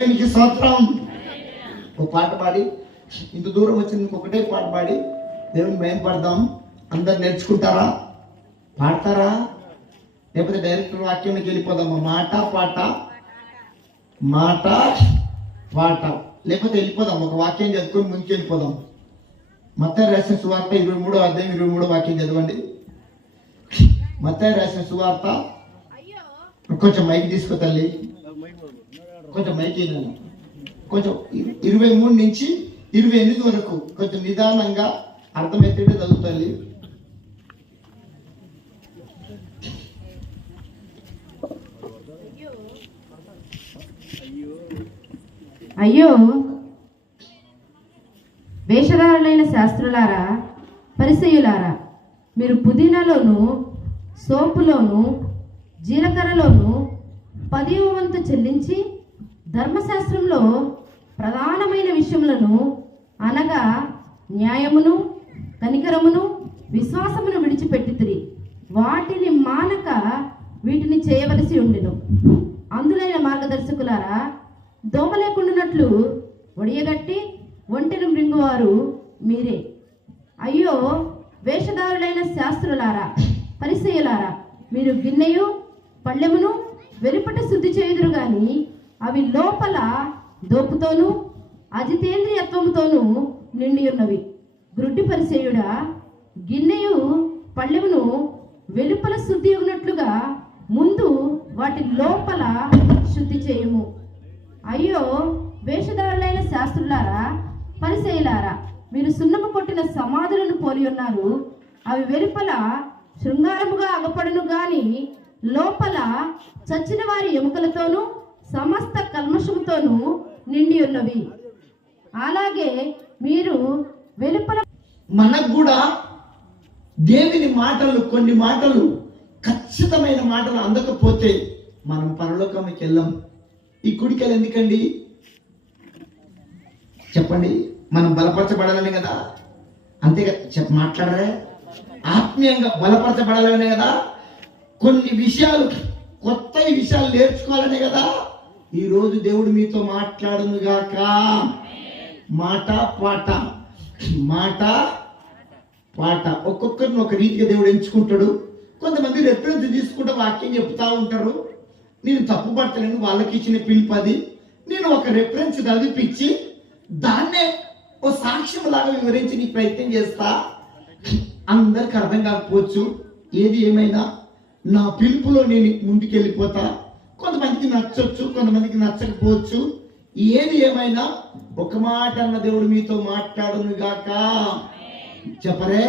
స్తోత్రం. ఒక పాట పాడి ఇంత దూరం వచ్చింది, ఇంకొకటే పాట పాడి దేవుని భయం పడదాం. అందరు నేర్చుకుంటారా? పాడతారా? లేకపోతే డైరెక్ట్ వాక్యంలోకి వెళ్ళిపోదామా? మాట పాట మాట పాట, లేకపోతే వెళ్ళిపోదాం ఒక వాక్యం చదువుకొని ముందుకు వెళ్ళిపోదాం. మత్తయి రాసిన సువార్త 23వ అధ్యాయం 23వ వాక్యం చదవండి. మత్తయి రాసిన సువార్త, కొంచెం మైక్ తీసుకో తల్లి, కొంచెం మైక్ అయినా కొంచెం 23 నుంచి 28 వరకు కొంచెం నిదానంగా అర్థమైతే చదువుతాలి. అయ్యో వేషధారులైన శాస్త్రులారా, పరిసయ్యులారా, మీరు పుదీనాలోను సోపులోను జీలకర్రలోను 10వ వంతు చెల్లించి ధర్మశాస్త్రంలో ప్రధానమైన విషయములను అనగా న్యాయమును కనికరమును విశ్వాసమును విడిచిపెట్టితిరి. వాటిని మానక వీటిని చేయవలసి ఉండెను. అందులైన మార్గదర్శకులారా, దోమ లేకుండానట్లు ఒడియగట్టి ఒంటెను మృంగువారు మీరే. అయ్యో వేషధారులైన శాస్త్రులారా, పరిసయ్యులారా, మీరు గిన్నెయు పళ్ళెమును వెలుపట శుద్ధి చేయుదురు గాని అవి లోపల దోపుతోనూ అజితేంద్రియత్వముతోనూ నిండి ఉన్నవి. గ్రుడ్డి పరిసయ్యుడా, గిన్నెయు పళ్ళెమును వెలుపల శుద్ధి ఉన్నట్లుగా ముందు వాటి లోపల శుద్ధి చేయుము. అయ్యో వేషధారులైన శాస్త్రులారా, పరిసయ్యులారా, మీరు సున్నము కొట్టిన సమాధులను పోలి ఉన్నారు. అవి వెలుపల శృంగారముగా అగపడును గాని లోపల చచ్చిన వారి ఎముకలతోనూ సమస్త కల్మషముతోనూ నిండి ఉన్నవి. అలాగే మీరు వెలుపల మనకు కూడా దేవుని మాటలు, కొన్ని మాటలు ఖచ్చితమైన మాటలు అందకపోతే మనం పరలోకానికి వెళ్ళాం. ఈ కుడికెళ్ళి ఎందుకండి చెప్పండి? మనం బలపరచబడాలని కదా, అంతేగా మాట్లాడరే? ఆత్మీయంగా బలపరచబడాలనే కదా, కొన్ని విషయాలు కొత్త విషయాలు నేర్చుకోవాలనే కదా ఈరోజు దేవుడు మీతో మాట్లాడును గాక. మాట పాట మాట పాట, ఒక్కొక్కరిని ఒక రీతిగా దేవుడు ఎంచుకుంటాడు. కొంతమంది రెఫరెన్స్ తీసుకుంటే వాక్యం చెప్తా ఉంటారు. నేను తప్పు పడతలేను, వాళ్ళకి ఇచ్చిన పిలుపది. నేను ఒక రెఫరెన్స్ చదివిపించి దాన్నే ఓ సాక్ష్యం లాగా వివరించి నీ ప్రయత్నం చేస్తా. అందరికి అర్థం కాకపోవచ్చు. ఏది ఏమైనా నా పిలుపులో నేను ముందుకెళ్ళిపోతా. కొంతమందికి నచ్చొచ్చు, కొంతమందికి నచ్చకపోవచ్చు. ఏది ఏమైనా ఒక మాట అన్న దేవుడు మీతో మాట్లాడును గాక. చెప్పరే?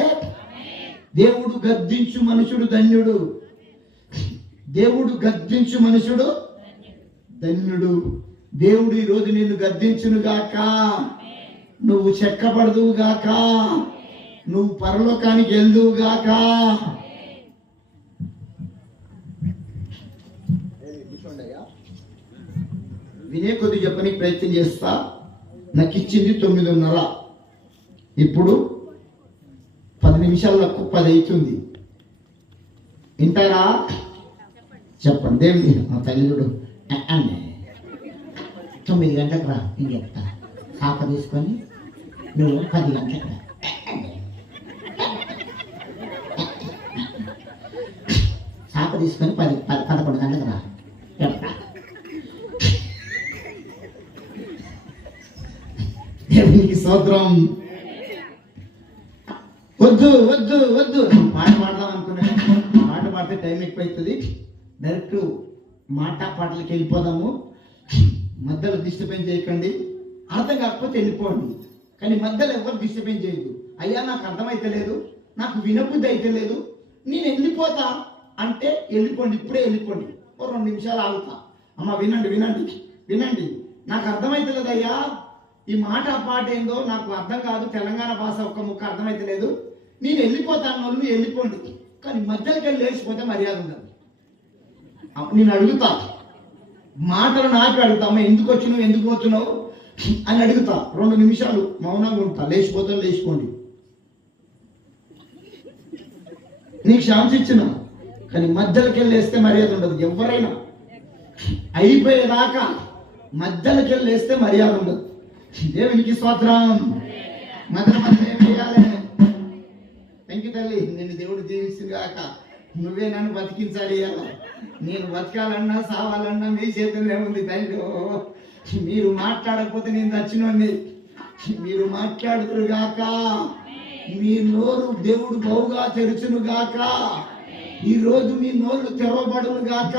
దేవుడు గద్దించు మనుషుడు ధన్యుడు. దేవుడు గద్దించు మనుషుడు ధన్యుడు. దేవుడు ఈరోజు నిన్ను గద్దించును గాక. నువ్వు చెక్కబడదువు గాక. నువ్వు పరలోకానికి వెళ్దువు గాక. వినే కొద్ది చెప్పడానికి ప్రయత్నం చేస్తా. నాకు ఇచ్చింది 9:30, ఇప్పుడు 10 నిమిషాలకు 10 అవుతుంది. వింటారా? చెప్పండి. దేవుని మా తల్లిదుడు 9 గంటలకు రా, నేను చెప్తా. శాప తీసుకొని నువ్వు 10 గంటలకు రా. శాప తీసుకొని 11 గంటలకు రా చెప్తా. దేవునికి స్తోత్రం. వద్దు వద్దు వద్దు పాట పాడదాం అనుకున్నాను. పాట పాడితే టైం ఎక్కువ అవుతుంది. డైరెక్ట్ మాట పాటలకి వెళ్ళిపోదాము. మధ్యలో డిస్టర్బెన్స్ చేయకండి. అర్థం కాకపోతే వెళ్ళిపోండి, కానీ మధ్యలో ఎవరు డిస్టర్బెన్స్ చేయదు. అయ్యా నాకు అర్థమైతే లేదు, నాకు వినబుద్ధి అయితే లేదు, నేను వెళ్ళిపోతా అంటే వెళ్ళిపోండి. ఇప్పుడే వెళ్ళిపోండి. ఓ 2 నిమిషాలు ఆగుతా. అమ్మ వినండి వినండి వినండి, నాకు అర్థమైతే లేదు అయ్యా, ఈ మాట పాట ఏందో నాకు అర్థం కాదు, తెలంగాణ భాష ఒక్క ముక్క అర్థమైతే లేదు, నేను వెళ్ళిపోతాను. వాళ్ళు వెళ్ళిపోండి, కానీ మధ్యలోకి వెళ్ళి లేచిపోతే మర్యాద ఉండదు. నేను అడుగుతా, మాటలు నాపి అడుగుతా. అమ్మ ఎందుకు వచ్చినావు, ఎందుకు పోతున్నావు అని అడుగుతా. 2 నిమిషాలు మౌనంగా ఉంటా. లేచిపోతాను, లేచిపోండి. నీకు ఛాన్స్ ఇచ్చిన, కానీ మధ్యలోకి వెళ్ళి వేస్తే మర్యాద ఉండదు. ఎవరైనా అయిపోయేదాకా మధ్యలోకి వెళ్ళి వేస్తే మర్యాద ఉండదు. దేవునికి స్తోత్రం. మధ్య మధ్య ఏం వేయాలి? థ్యాంక్ యూ తల్లి, నేను దేవుడు దీవించుగాక. నువ్వే నన్ను బతికించాలి. నేను బతకాలన్నా సావాలన్నా మీ చేతుల్లో ఉంది తల్లి. మీరు మాట్లాడకపోతే నేను చచ్చినోండి. మీరు మాట్లాడుతురు గాక. మీ నోరు దేవుడు బహుగా తెరుచును గాక. ఈ రోజు మీ నోరు తెరవబడును గాక.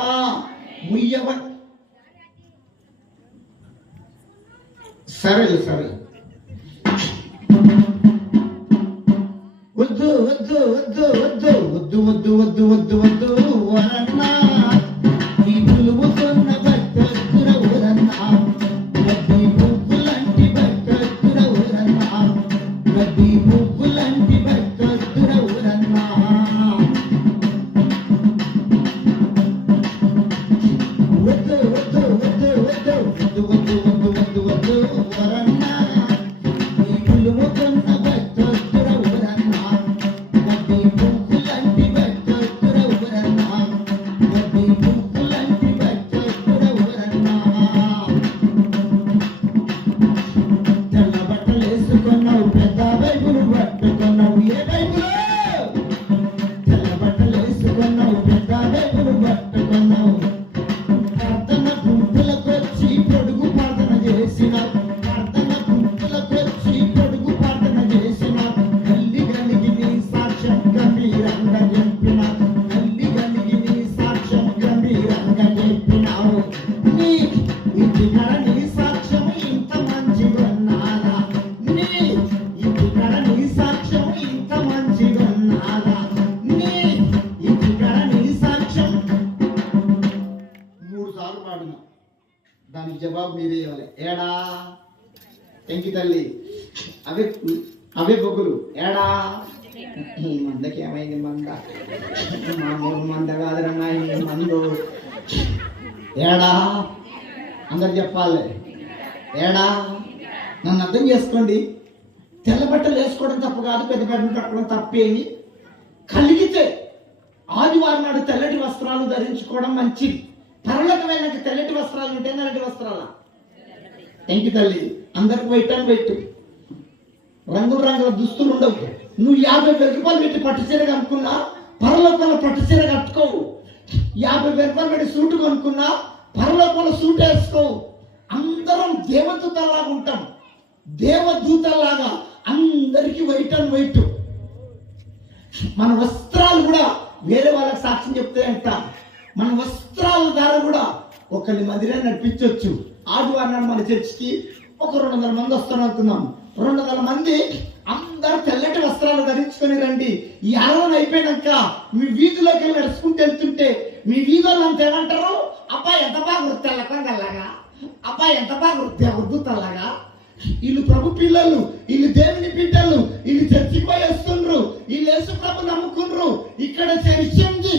సరే సరే, వద్దు వద్దు వద్దు వద్దు వద్దు వద్దు వద్దు వద్దు వద్దు వరన్నా, ఈ పులువుకున్న భక్తుల ఊరన్నా, గడ్డి పువ్వులంటి భక్తుల ఊరన్నా, గడ్డి పువ్వులంటి భక్తుల ఊరన్నా. వద్దు వద్దు వద్దు వద్దు వద్దు వద్దు వద్దు వద్దు వద్దు వరన్నా, ఈ పులువుకున్న దానికి జవాబు మీరే ఇవ్వాలి. ఏడా టెంకి తల్లి, అవే అవే బొగ్గులు. ఏడా ఈ మందకి ఏమైంది? మంద మామూలు మంద కాదురన్నా ఈ మందు. ఏడా అందరు చెప్పాలి. ఏడా నన్ను అర్థం చేసుకోండి. తెల్ల బట్టలు వేసుకోవడం తప్పు కాదు, పెద్ద బట్టలు కట్టుకోవడం తప్పేమి. కలిగితే ఆదివారం నాడు తెల్లటి వస్త్రాలు ధరించుకోవడం మంచిది. పరలోకమైన తెల్లటి వస్త్రాలు ఉంటే నల్లటి వస్త్రాల ఎంకి తల్లి. అందరికి వైట్ అని పెట్టు, రంగుల రంగుల దుస్తులు ఉండవు. నువ్వు 50,000 రూపాయలు పెట్టి పట్టు చీర కనుక్కున్నా పరలోకంలో పట్టు చీర కట్టుకోవు. 50,000 రూపాయలు పెట్టి సూటు కొనుక్కున్నా పరలోకంలో సూట్ వేసుకోవు. అందరం దేవదూతల్లాగా ఉంటాం. దేవదూతల్లాగా అందరికీ వైట్ అండ్ వైట్. మన వస్త్రాలు కూడా వేరే వాళ్ళకి సాక్ష్యం చెప్తే అంట. మన వస్త్రాల ద్వారా కూడా ఒకరిని మందిరాన్ని నడిపించవచ్చు. ఆదివారం నాడు మన చర్చికి ఒక 200 మంది వస్తాను అనుకున్నాం. 200 మంది అందరూ తెల్లటి వస్త్రాలు ధరించుకొని రండి. ఈ ఆరాధన అయిపోయినాక మీ వీధిలోకి వెళ్ళి నడుచుకుంటూ వెళ్తుంటే మీ వీధిలో అంత ఏమంటారు? అబ్బాయి ఎంత బాగా వృత్తి తెల్లగా, అబ్బాయి ఎంత బాగా వృత్తి తెల్లగా. వీళ్ళు ప్రభు పిల్లలు, వీళ్ళు దేవుని బిడ్డలు, వీళ్ళు చర్చికి పోయి వస్తుండ్రు, వీళ్ళు యేసు ప్రభు నమ్ముకుండ్రు. ఇక్కడ చర్చి ఉంది.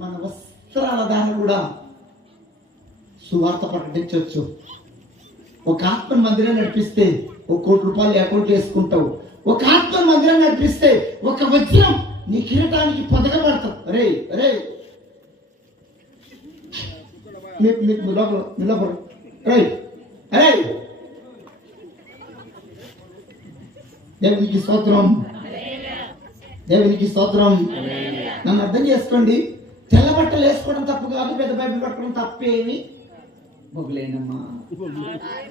మన వస్త్రాల ద్వారా కూడా సువార్త ప్రకటించవచ్చు. ఒక ఆత్మ మందిరం నడిపిస్తే 1 కోటి రూపాయలు అకౌంట్ వేసుకుంటావు. ఒక ఆత్మ మందిరం నడిపిస్తే 1 వజ్రం నీ కిరీటానికి పొదగబడతావు. రే రే దేవునికి స్తోత్రం, దేవునికి స్తోత్రం. నన్ను అర్థం చేసుకోండి. తెల్ల బట్టలు వేసుకోవడం తప్పు కాదు, పెద్ద బైబిల్ పట్టుకోవడం తప్పేమి బొగ్గులేనమ్మా.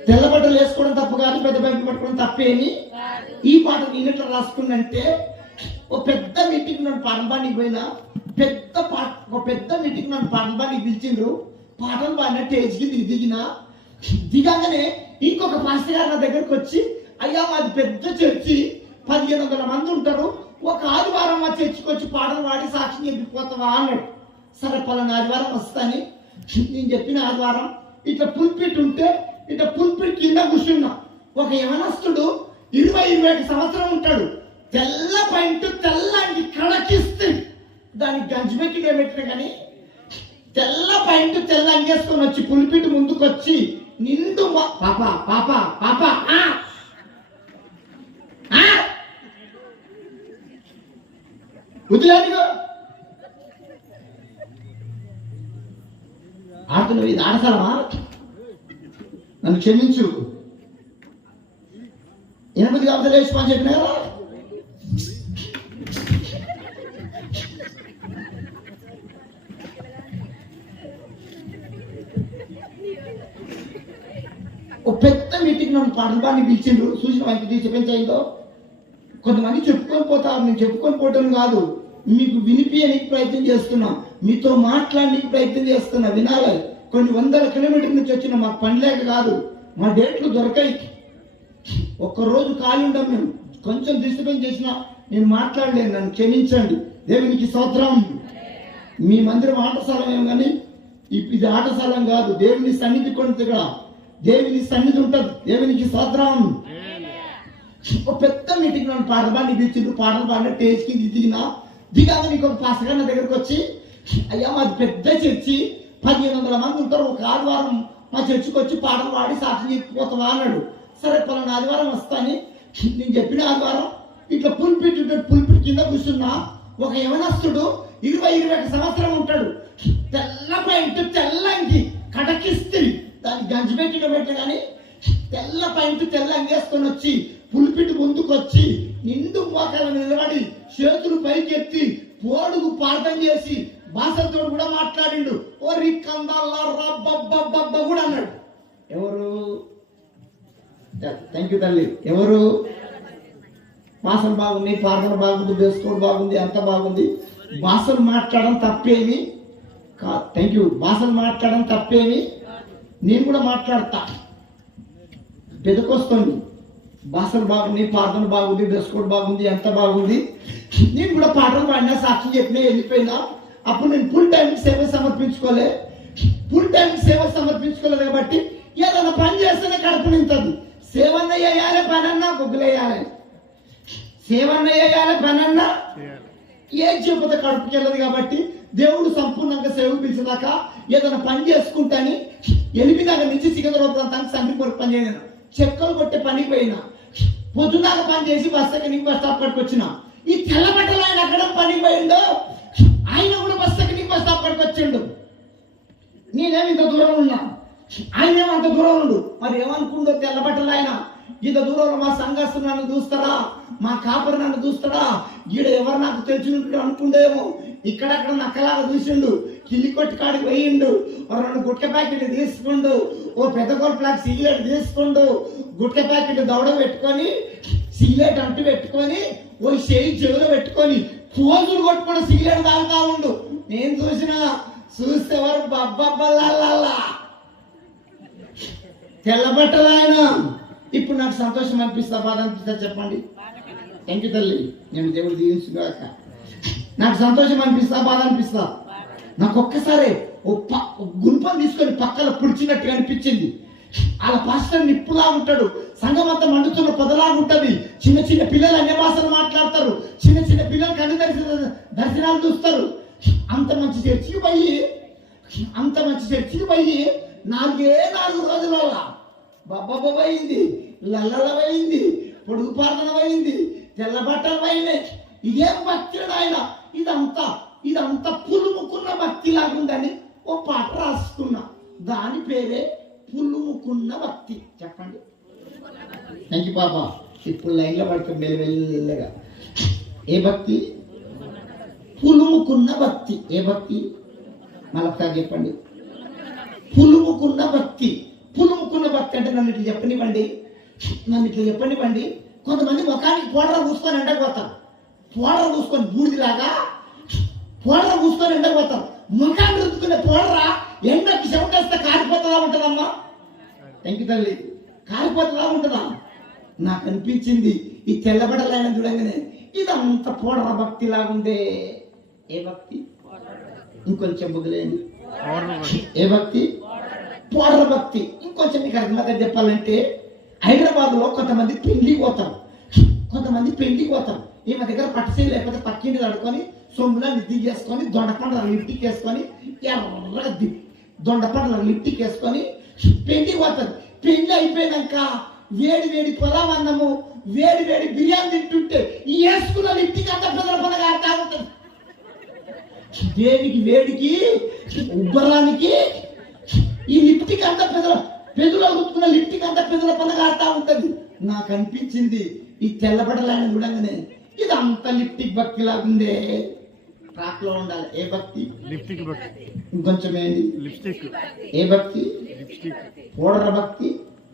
తెల్ల బట్టలు వేసుకోవడం తప్పు కాదు, పెద్ద బైబిల్ పట్టుకోవడం తప్పేమి. ఈ పాట నేనెట్లా రాసుకున్నంటే, ఒక పెద్ద మీటింగ్ నన్ను పాటలు పోయినా, పెద్ద మీటింగ్ నన్ను పాటలు పిలిచిండ్రు. పాటలు పాడిన స్టేజ్కి దిగగానే ఇంకొక పాస్టర్ గారు నా దగ్గరకు వచ్చి, అయ్యా మాది పెద్ద చర్చి, 1500 మంది ఉంటారు, ఒక ఆదివారం మా చర్చికి వచ్చి పాటలు పాడి సాక్షి చెప్పిపోతావా అన్నాడు. సరే పలానా ఆదివారం వస్తాని నేను చెప్పిన ఆదివారం ఇట్లా పుల్పిట్ ఉంటే ఇట్లా పుల్పిట్ కింద కూర్చున్నా. ఒక యవనస్తుడు 20-21 సంవత్సరం ఉంటాడు. తెల్ల పైంట్ తెల్లంగి కడకిస్తే దానికి గంజిమెక్కి పెట్టిన కానీ తెల్ల పైంట్ తెల్ల అంగేసుకొని వచ్చి పుల్పిట్ ముందుకు వచ్చి నిండు పాప పాప పాప వదిలేదుగా ఆడుతున్నావు. ఇది ఆడసాలమా? నన్ను క్షమించు. 8 కాబట్టి లేచి పని చెప్పిన కదా. ఒక పెద్ద మీటింగ్ నన్ను పాటలు పాడి పిలిచిండ్రు. చూసిన ఎంత డిస్టర్బెన్స్ అయిందో. కొంతమంది చెప్పుకొని పోతారు, నేను చెప్పుకొని పోవటం కాదు, మీకు వినిపించడానికి ప్రయత్నం చేస్తున్నా, మీతో మాట్లాడడానికి ప్రయత్నం చేస్తున్నా. వినాలి. కొన్ని 100 కిలోమీటర్ల నుంచి వచ్చిన మాకు పని లేక కాదు, మా డేట్లు దొరకాయి. ఒక్కరోజు ఖాళీ ఉంటాం మేము. కొంచెం డిస్టర్బెన్స్ చేసినా నేను మాట్లాడలేను, నన్ను క్షమించండి. దేవునికి స్తోత్రం. మీ మందిరం ఆటస్థలం ఏం కానీ ఇది ఆటస్థలం కాదు. దేవుని సన్నిధి కొంత ఇక్కడ దేవుని సన్నిధి ఉంటుంది. దేవునికి స్తోత్రం. ఒక పెద్ద మీటింగ్ నన్ను పాటలు పాడి పిలిచిండు. పాటలు పాడిన టేజ్కి దిగాక నీకు ఒక పాస్టర్ నా దగ్గరకు వచ్చి, అయ్యా మాది పెద్ద చర్చి, 1500 మంది ఉంటారు, ఒక ఆదివారం మా చర్చికి వచ్చి పాటలు పాడి సాక్షి చెప్పిపోతావా అన్నాడు. సరే పలానా ఆదివారం వస్తాని నేను చెప్పిన ఆదివారం ఇట్లా పుల్పిట్ కింద కూర్చున్నా. ఒక యవనస్తుడు 20-21 సంవత్సరం ఉంటాడు. తెల్ల పాయింట్, తెల్ల అంగి, కటకిస్త్రీ, దాన్ని గంజి పెట్టిన కానీ తెల్ల పాయింట్, తెల్ల అంగేసుకొని వచ్చి పుల్పిట్ ముందుకు వచ్చి నిండు మోకాల నిలబడి చేతులు పైకెత్తి పోడుగు ప్రార్థన చేసి భాషతో కూడా మాట్లాడిండు. ఓ రిక్కందబ్బబ్బబ్బ కూడా అన్నాడు. ఎవరు? థ్యాంక్ యూ తల్లి. ఎవరు? భాషలు బాగుంది, ప్రార్థన బాగుంది, బేసుకోవడం బాగుంది, అంత బాగుంది. భాషలు మాట్లాడడం తప్పేమి కాదు. Thank you. భాషలు మాట్లాడడం తప్పేమి, నేను కూడా మాట్లాడతా. బెదకొస్తుంది. భాషలు బాగుంది, ప్రార్థన బాగుంది, డ్రెస్ కోడ్ బాగుంది, ఎంత బాగుంది. నేను కూడా పాటలు పాడినా, సాక్షి చెప్పినా, వెళ్ళిపోయినా. అప్పుడు నేను ఫుల్ టైం సేవ సమర్పించుకోలేదు కాబట్టి ఏదైనా పని చేస్తేనే కడుపు నింతది. సేవన్న వేయాలి, పనన్నా బొగ్గులు వేయాలి. సేవన్న వేయాలి, పనన్నా ఏం చెప్పతే కడుపుకి వెళ్ళదు కాబట్టి దేవుడు సంపూర్ణంగా సేవ పిలిచేదాకా ఏదైనా పని చేసుకుంటాని ఎలిపినాక నుంచి సికింద్రాబాద్ ప్రాంతానికి సంఘం కొరకు పని చేయను. చెక్కలు కొట్టే పనికి పోయినా, పొద్దునాక పని చేసి బస్ ఎక్కడికి బస్ స్టాప్ పట్టుకు వచ్చిన. ఈ తెల్ల బట్టలు ఆయన అక్కడ పనికి పోయిండు, ఆయన కూడా బస్ ఎక్కడికి బస్ స్టాప్ పట్టుకు వచ్చిండు. నేనేమి ఇంత దూరం ఉన్నా, ఆయనేమో అంత దూరం ఉండు. మరి ఏమనుకుండో తెల్ల బట్టలు ఆయన. ఇంత దూరంలో మా సంఘస్థులు నన్ను చూస్తారా, మా కాపరి నన్ను చూస్తాడా, ఈడ ఎవరు నాకు తెలిసినట్టు అనుకుండేమో. ఇక్కడక్కడ నక్కలాగా చూసిండు. కిల్లి కొట్టి కాడికి పోయిండు. 2 గుట్క ప్యాకెట్ తీసుకుండు. ఓ పెద్ద కొట్లకు సిగరెట్ తీసుకుండు. గుట్క ప్యాకెట్ దవడ పెట్టుకొని, సిగరెట్ అంటు పెట్టుకొని, ఓ చేయి చెవులో పెట్టుకొని పోజులు కొట్టుకొని సిగరెట్ తాగుతా ఉండు. నేను చూస్తే వరకు బబ్బబ్బల్లా తెల్ల బట్టలు ఆయన. ఇప్పుడు నాకు సంతోషం అనిపిస్తా, బాధ అనిపిస్తా? చెప్పండి. థ్యాంక్ యూ తల్లి. నేను దేవుడు దీవించుగాక. నాకు సంతోషం అనిపిస్తా, బాధ అనిపిస్తా? నాకు ఒక్కసారి గుంపం తీసుకొని పక్కన పుడిచినట్టుగా అనిపించింది. అలా పాస్టర్ నిప్పులా ఉంటాడు, సంఘం అంతా మండుతున్న పొదలాగా ఉంటుంది. చిన్న చిన్న పిల్లలు అన్య భాషలు మాట్లాడతారు, చిన్న చిన్న పిల్లలు కన్ను దర్శనాలు చూస్తారు. అంత మంచి చర్చికి పోయి 4 రోజుల బబ్బబ్బ పోయింది, లల్లల పోయింది, పొడుగు ప్రార్థన పోయింది, తెల్ల బట్టలు పోయినాయి. ఇదేం భక్తి ఆయన? ఇదంతా పులుముకున్న భక్తి లాగుందని ఓ పాట రాసుకున్నా. దాని పేరే పులుముకున్న భక్తి. చెప్పండి. థ్యాంక్ యూ పాప. ఇప్పుడు లైన్లో పడుతుంది మెల్లగా. ఏ భక్తి? పులుముకున్న భక్తి. ఏ భక్తి? మళ్ళొకసారి చెప్పండి. పులుముకున్న భక్తి. పులుముకున్న భక్తి అంటే నన్ను ఇట్లా చెప్పనివ్వండి. కొంతమంది ముఖానికి పౌడర్ పూసుకొని ఎండకపోతారు. పౌడర్ పూసుకొని బూడిదిలాగా పౌడర్ పూసుకొని ఎండకపోతారు. ముఖాన్ని రుద్దుకునే పౌడరా ఎండకి చెమటేస్తే కారిపోతుందా ఉంటుందమ్మా? థ్యాంక్ యూ తల్లి. కారిపోతుందా ఉంటుందా? నాకు అనిపించింది ఈ తెల్లబడలైన చూడంగానే ఇదంతా పౌడర్ భక్తి లాగుందే. ఏ భక్తి? ఇంకొంచెం బుద్ధులేండి. ఏ భక్తి? పౌడర్ భక్తి. ఇంకొంచెం మీకు అర్థమవుతా చెప్పాలంటే, హైదరాబాద్ లో కొంతమంది పెళ్లికి పోతారు. ఈమె దగ్గర పట్టుసేలు లేకపోతే పక్కింటి తడుకొని సొమ్ములా నిద్ది చేసుకొని దొండపండ్ల లిప్టిక్ వేసుకొని ఎర్రగా దొండపండ్ల లిప్టిక్ వేసుకొని పెళ్లికి పోతారు. పెళ్లి అయిపోయినాక వేడి పొలం అన్నము, వేడి బిర్యానీ తింటుంటే ఈ వేసుకున్న లిప్టిక్ అంత పెద్దల పండుగ ఆడుతూ ఉంటుంది. వేడికి ఉబ్బరానికి ఈ లిప్టిక్ అంత పెదులో ఉతుకున్న లిప్టిక్ అంతా పెదుల పనగాడుతూ ఉంటది. నాకు అనిపించింది ఈ తెల్లబడలాయన చూడంగానే ఇది అంత లిప్టిక్ భక్తి లాగుందే. ట్రాక్ లో ఉండాలి. ఏ భక్తి? లిప్స్టిక్ భక్తి. ఇంకొంచెం ఏంటి? లిప్స్టిక్. ఏ భక్తి? లిప్స్టిక్. పౌడర్ భక్తి.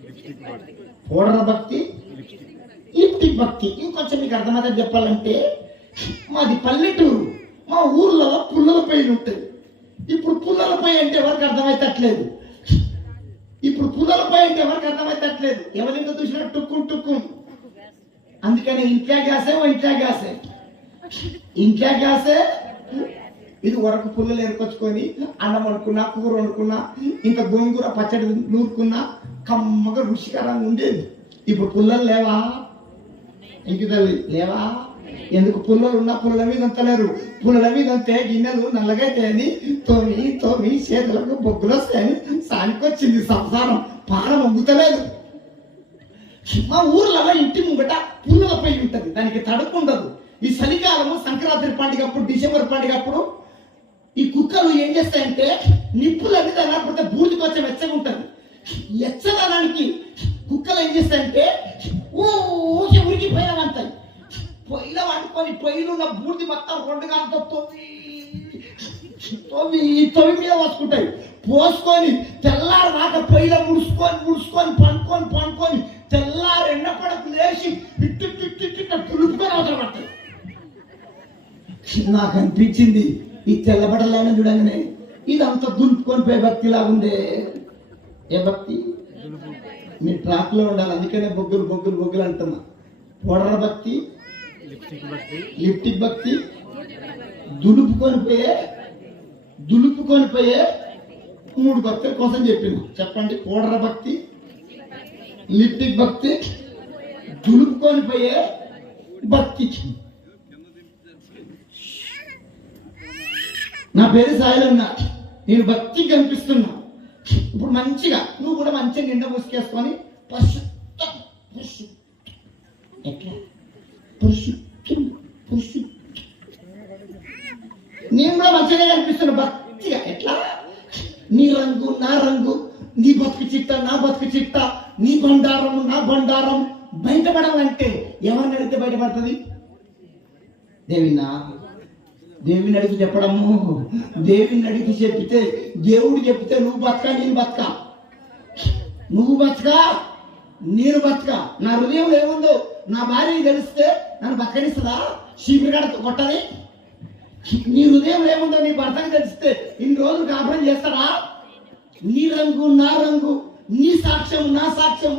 లిప్స్టిక్ భక్తి. పౌడర్ భక్తి, లిప్స్టిక్. లిప్టిక్ భక్తి. ఇంకొంచెం మీకు అర్థమైతే చెప్పాలంటే మాది పల్లెటూరు. మా ఊర్లో పుల్లల పొయ్యిలు ఉంటాయి. ఇప్పుడు పుల్లల పొయ్యి అంటే ఎవరికి అర్థమైతట్లేదు. ఇప్పుడు పుల్లల పొయ్యి అంటే ఎవరికి అర్థమైతట్లేదు. ఎవరింకా చూసినా టుక్కుం టుక్కుం. అందుకని ఇంట్లో గ్యాసే ఇంట్లో గ్యాసే ఇంట్లో గ్యాసే. ఇది వరకు పుల్లలు ఏరుకొచ్చుకొని అన్నం వండుకున్నా, కూర వండుకున్నా, ఇంకా గోంగూర పచ్చడి నూరుకున్నా కమ్మగా రుచికరంగా ఉండేది. ఇప్పుడు పుల్లలు లేవా? ఇంక తల్లి లేవా? ఎందుకు? పుల్లలు ఉన్నా పుల్లల మీద అంతలేరు. పుల్లల మీద అంతే గిన్నెలు నల్లగైతాయని తోమి చేతులకు బొగ్గులు వస్తాయని సానికొచ్చింది సంసారం. పానం వంగుతలేదు. మా ఊర్లలో ఇంటి ముంగట పుల్లల పొయ్యి ఉంటది. దానికి తడుపు ఉండదు. ఈ చలికాలము సంక్రాంతి పండుగ అప్పుడు, డిసెంబర్ పండుగ అప్పుడు ఈ కుక్కలు ఏం చేస్తాయంటే నిప్పులు అన్ని దానిపోతే బూడికి వచ్చే వెచ్చగా ఉంటది. వెచ్చదనానికి కుక్కలు ఏం చేస్తాయంటే ఊరికి ఉరికి పైన వంటాయి. పొయ్యిలో వండుకొని పొయ్యిలో ఉన్న బూడిది మొత్తం రెండు కాలతో తొవి మీద పోసుకుంటాయి. పోసుకొని తెల్లారు దాకా పొయ్యిలో ముడుచుకొని పండుకొని తెల్లారు ఎండపడకు లేచి ఇట్టు తులుపుకొని అవసరం పడతాయి. నాకు అనిపించింది ఈ తెల్లబడలైన చూడంగానే ఇదంతా దులుపుకొని పోయే భక్తి లాగుందే. ఏ భక్తి? మీ ట్రాక్ లో ఉండాలి. అందుకనే బొగ్గులు అంటున్నా. పౌడర్ భక్తి, లిప్టిక్ భక్తి, దులుపుకొని పోయే 3 భక్తుల కోసం చెప్పింది. చెప్పండి. పౌడర్ భక్తి, లిప్టిక్ భక్తి, దులుపుకొని పోయే భక్తి. నా పేరు సాయిలన్న. నేను భక్తి కనిపిస్తున్నా. ఇప్పుడు మంచిగా నువ్వు కూడా మంచిగా నిండా ముసుకేసుకొని నేను కూడా మంచిగా కనిపిస్తున్నా భక్తిగా. ఎట్లా? నీ రంగు నా రంగు, నీ బతుకు చిట్ట నా బతుకు చిట్ట, నీ బండారం నా బండారం బయటపడాలంటే ఎవరిని అడిగితే బయటపడుతుంది? దేవుని అడిగి చెప్పడము. దేవుని అడిగి చెప్పితే దేవుడు చెప్తే నువ్వు బతక నేను బతక, నువ్వు బతక నేను బతక. నా హృదయం ఏముందో నా భార్య తెలిస్తే నన్ను బతకనిస్తుందా? చీపిరిగాడ కొట్టది. నీ హృదయం ఏముందో నీ భర్తకి తెలిస్తే ఇన్ని రోజులు కాపురం చేస్తారా? నీ రంగు నా రంగు, నీ సాక్ష్యం నా సాక్ష్యం,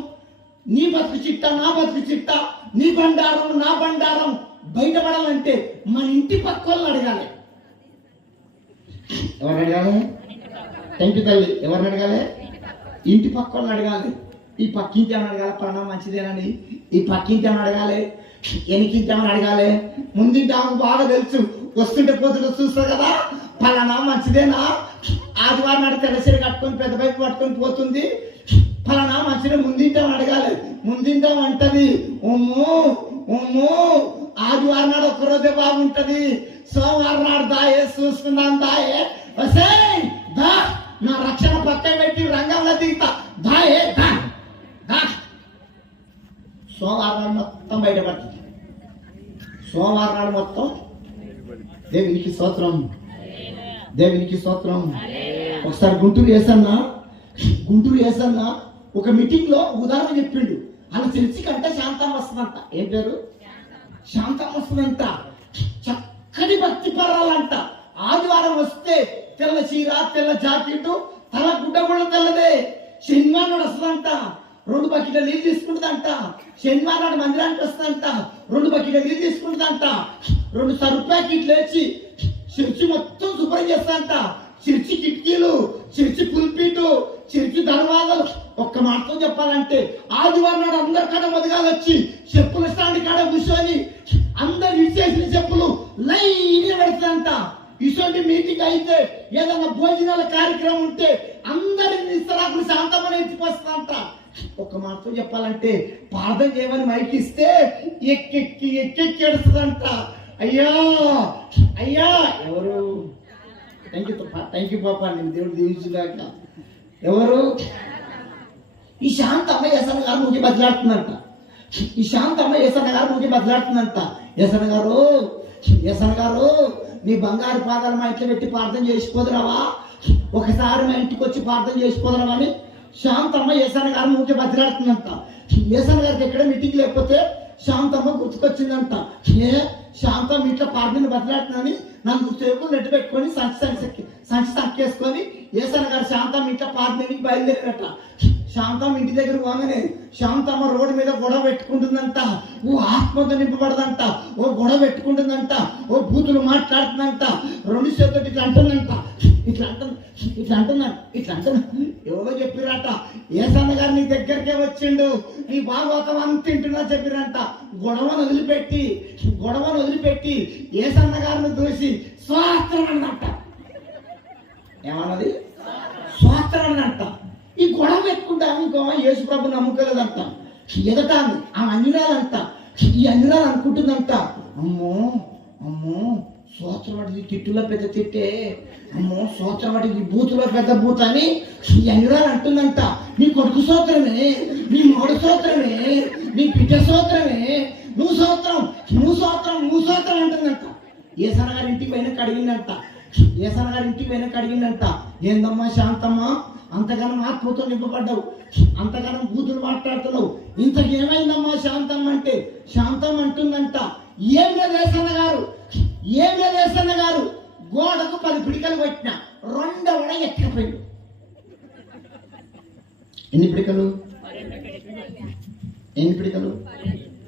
నీ బతుకు చిట్ట నా బతుకు చిట్ట, నీ బండారం నా బండారం బయటపడాలంటే మన ఇంటి పక్క వాళ్ళని అడగాలి. ఎవరిని అడగాలి? థ్యాంక్ యూ తల్లి. ఎవరిని అడగాలి? ఇంటి పక్క వాళ్ళని అడగాలి. ఈ పక్కింటి ఏమని అడగాలి? పన్నా మంచిదేనని. ఈ పక్కింటి ఏమని అడగాలి? ఎనికింటి ఏమని అడగాలి? ముందింటి ఆమెకు బాగా తెలుసు. వస్తుంటే పోతుంటే చూస్తారు కదా, పలానా మంచిదేనా? ఆదివారం నాడు తెల్లసరి కట్టుకొని పెద్ద బైక్ పట్టుకొని పోతుంది. పలానా మంచిదే ముందింటాం అడగాలి. ముందింటాం అంటది ఓమో ఆదివారం నాడు ఒక్కరోజే బాగుంటది, సోమవారం నాడు దాయే చూసుకున్నాను దాయే దా నా రక్షణ పక్క పెట్టి రంగంలో దిగుతా దాయే దా. సోమవారం నాడు మొత్తం బయటపడుతుంది. సోమవారం నాడు మొత్తం దేవునికి స్తోత్రం, దేవునికి స్తోత్రం. ఒకసారి గుంటూరు వేసన్నా ఒక మీటింగ్ లో ఉదాహరణ చెప్పిండు. అలా చర్చి కంటే శాంతం వస్తుందంట. ఏం పేరు? శాంతం వస్తుందంట. చక్కని భక్తి పరాలంట. ఆదివారం వస్తే తెల్ల చీర, తెల్ల జాకెట్, తల గుడ్డ కూడా తెల్లదే. శనివారం నాడు వస్తుందంట. 2 బకెట్ల నీళ్ళు తీసుకుంటుందంట. శనివారం నాడు మందిరానికి వస్తుందంట. 2 బకెట్ల నీళ్ళు తీసుకుంటుందంట. 2 సరుకు ప్యాకెట్లు వేసి చర్చి మొత్తం శుభ్రం చేస్తాంట. చర్చి కిటికీలు, చర్చి పుల్పీటు, చర్చి దర్వాజలు. ఒక్క మాటతో చెప్పాలంటే ఆదివారం నాడు అందరి కాడ మొదగాలు వచ్చి చెప్పుల స్టాండ్ కాడ కూర్చొని అందరు విడిచేసిన చెప్పులు లైన్ పెడతాంట. ఇటువంటి మీటింగ్ అయితే ఏదైనా భోజనాల కార్యక్రమం ఉంటే అందరిని ఇస్తరాకులు శాంతమని ఎత్తిపోస్తాంట. ఒక మాటతో చెప్పాలంటే ప్రార్థన చేయమని మైకిస్తే ఎక్కెక్కి ఎడుస్తుందంట. అయ్యా ఎవరు? థ్యాంక్ యూ పాప. నేను దేవుడు దీవించుగాక. ఎవరు? ఈ శాంతమ్మ ఎసన్న గారు ముగి బదిలాడుతుందంట. ఈ శాంతమ్మ ఎసన్న గారు ముగి బదిలాడుతుందంట. ఎసన్న గారు నీ బంగారు పాదాలు మా ఇంట్లో పెట్టి ప్రార్థన చేసిపోదురావా, ఒకసారి మా ఇంటికి వచ్చి ప్రార్థన చేసిపోదురావా అని శాంతమ్మ ఎసన్న గారు ముగి బదిలాడుతుందంట. ఎసన్న గారికి ఎక్కడ మీటింగ్ లేకపోతే శాంతమ్మ గుర్తుకొచ్చిందంట. శాంతమ్మ ఇంట్లో ప్రార్థన బదిలాడుతుందని నన్ను చేతులు నెట్టు పెట్టుకొని సంచి సంకేసుకొని ఏసన్న గారు శాంతమ్మ ఇంట్లో ప్రార్థనకి బయలుదేరారట. శాంతమ్మ ఇంటి దగ్గర పోగానే శాంతమ్మ రోడ్డు మీద గొడవ పెట్టుకుంటుందంట. ఓ ఆత్మతో నింపబడదంట, ఓ గొడవ పెట్టుకుంటుందంట, ఓ బూతులు మాట్లాడుతుందంట, రెండు చేతులు ఇట్లా అంటుందంట. ఎవరో చెప్పిరట, ఏసన్న గారు నీ దగ్గరికే వచ్చిండు, నీ భాగవతం అంత తింటున్నా చెప్పిరంట. గొడవను వదిలిపెట్టి ఏసన్న గారిని దూసి స్వాస్త్రం అన్నట్ట. ఏమన్నది? స్వాస్త్రం అన్నట్ట. ఈ గొడవ పెట్టుకుంటా ఇంకో యేసు ప్రభు నమ్ముకోలేదంట. ఎదట ఆమె అన్యురాలంట. ఈ అన్యురాలు అనుకుంటుందంట, అమ్మో సోత్రం వాటిది తిట్టులో పెద్ద తిట్టే, అమ్మో సోత్రం వాటిది బూతులో పెద్ద బూత్ అని ఈ అన్యురాలు అంటుందంట. నీ కొడుకు సోత్రమే, నీ మొగడు సోత్రమే, నీ బిడ్డ సోత్రమే, నువ్వు సోత్రం అంటుందంట. ఏసన్న గారి ఇంటికి పోయిన కడిగిందంట. ఏందమ్మా శాంతమ్మ, అంతగానం ఆత్మతో నింపబడ్డావు, అంతగానం బూతులు మాట్లాడుతున్నావు, ఇంతకేమైందమ్మా శాంతమ్మ అంటే శాంతమ్మ అంటుందంట, ఏం లేదు ఏసన్న గారు గోడకు 10 పిడికలు పెట్టిన 2వ ఎక్కిపోయింది. ఎన్ని పిడికలు?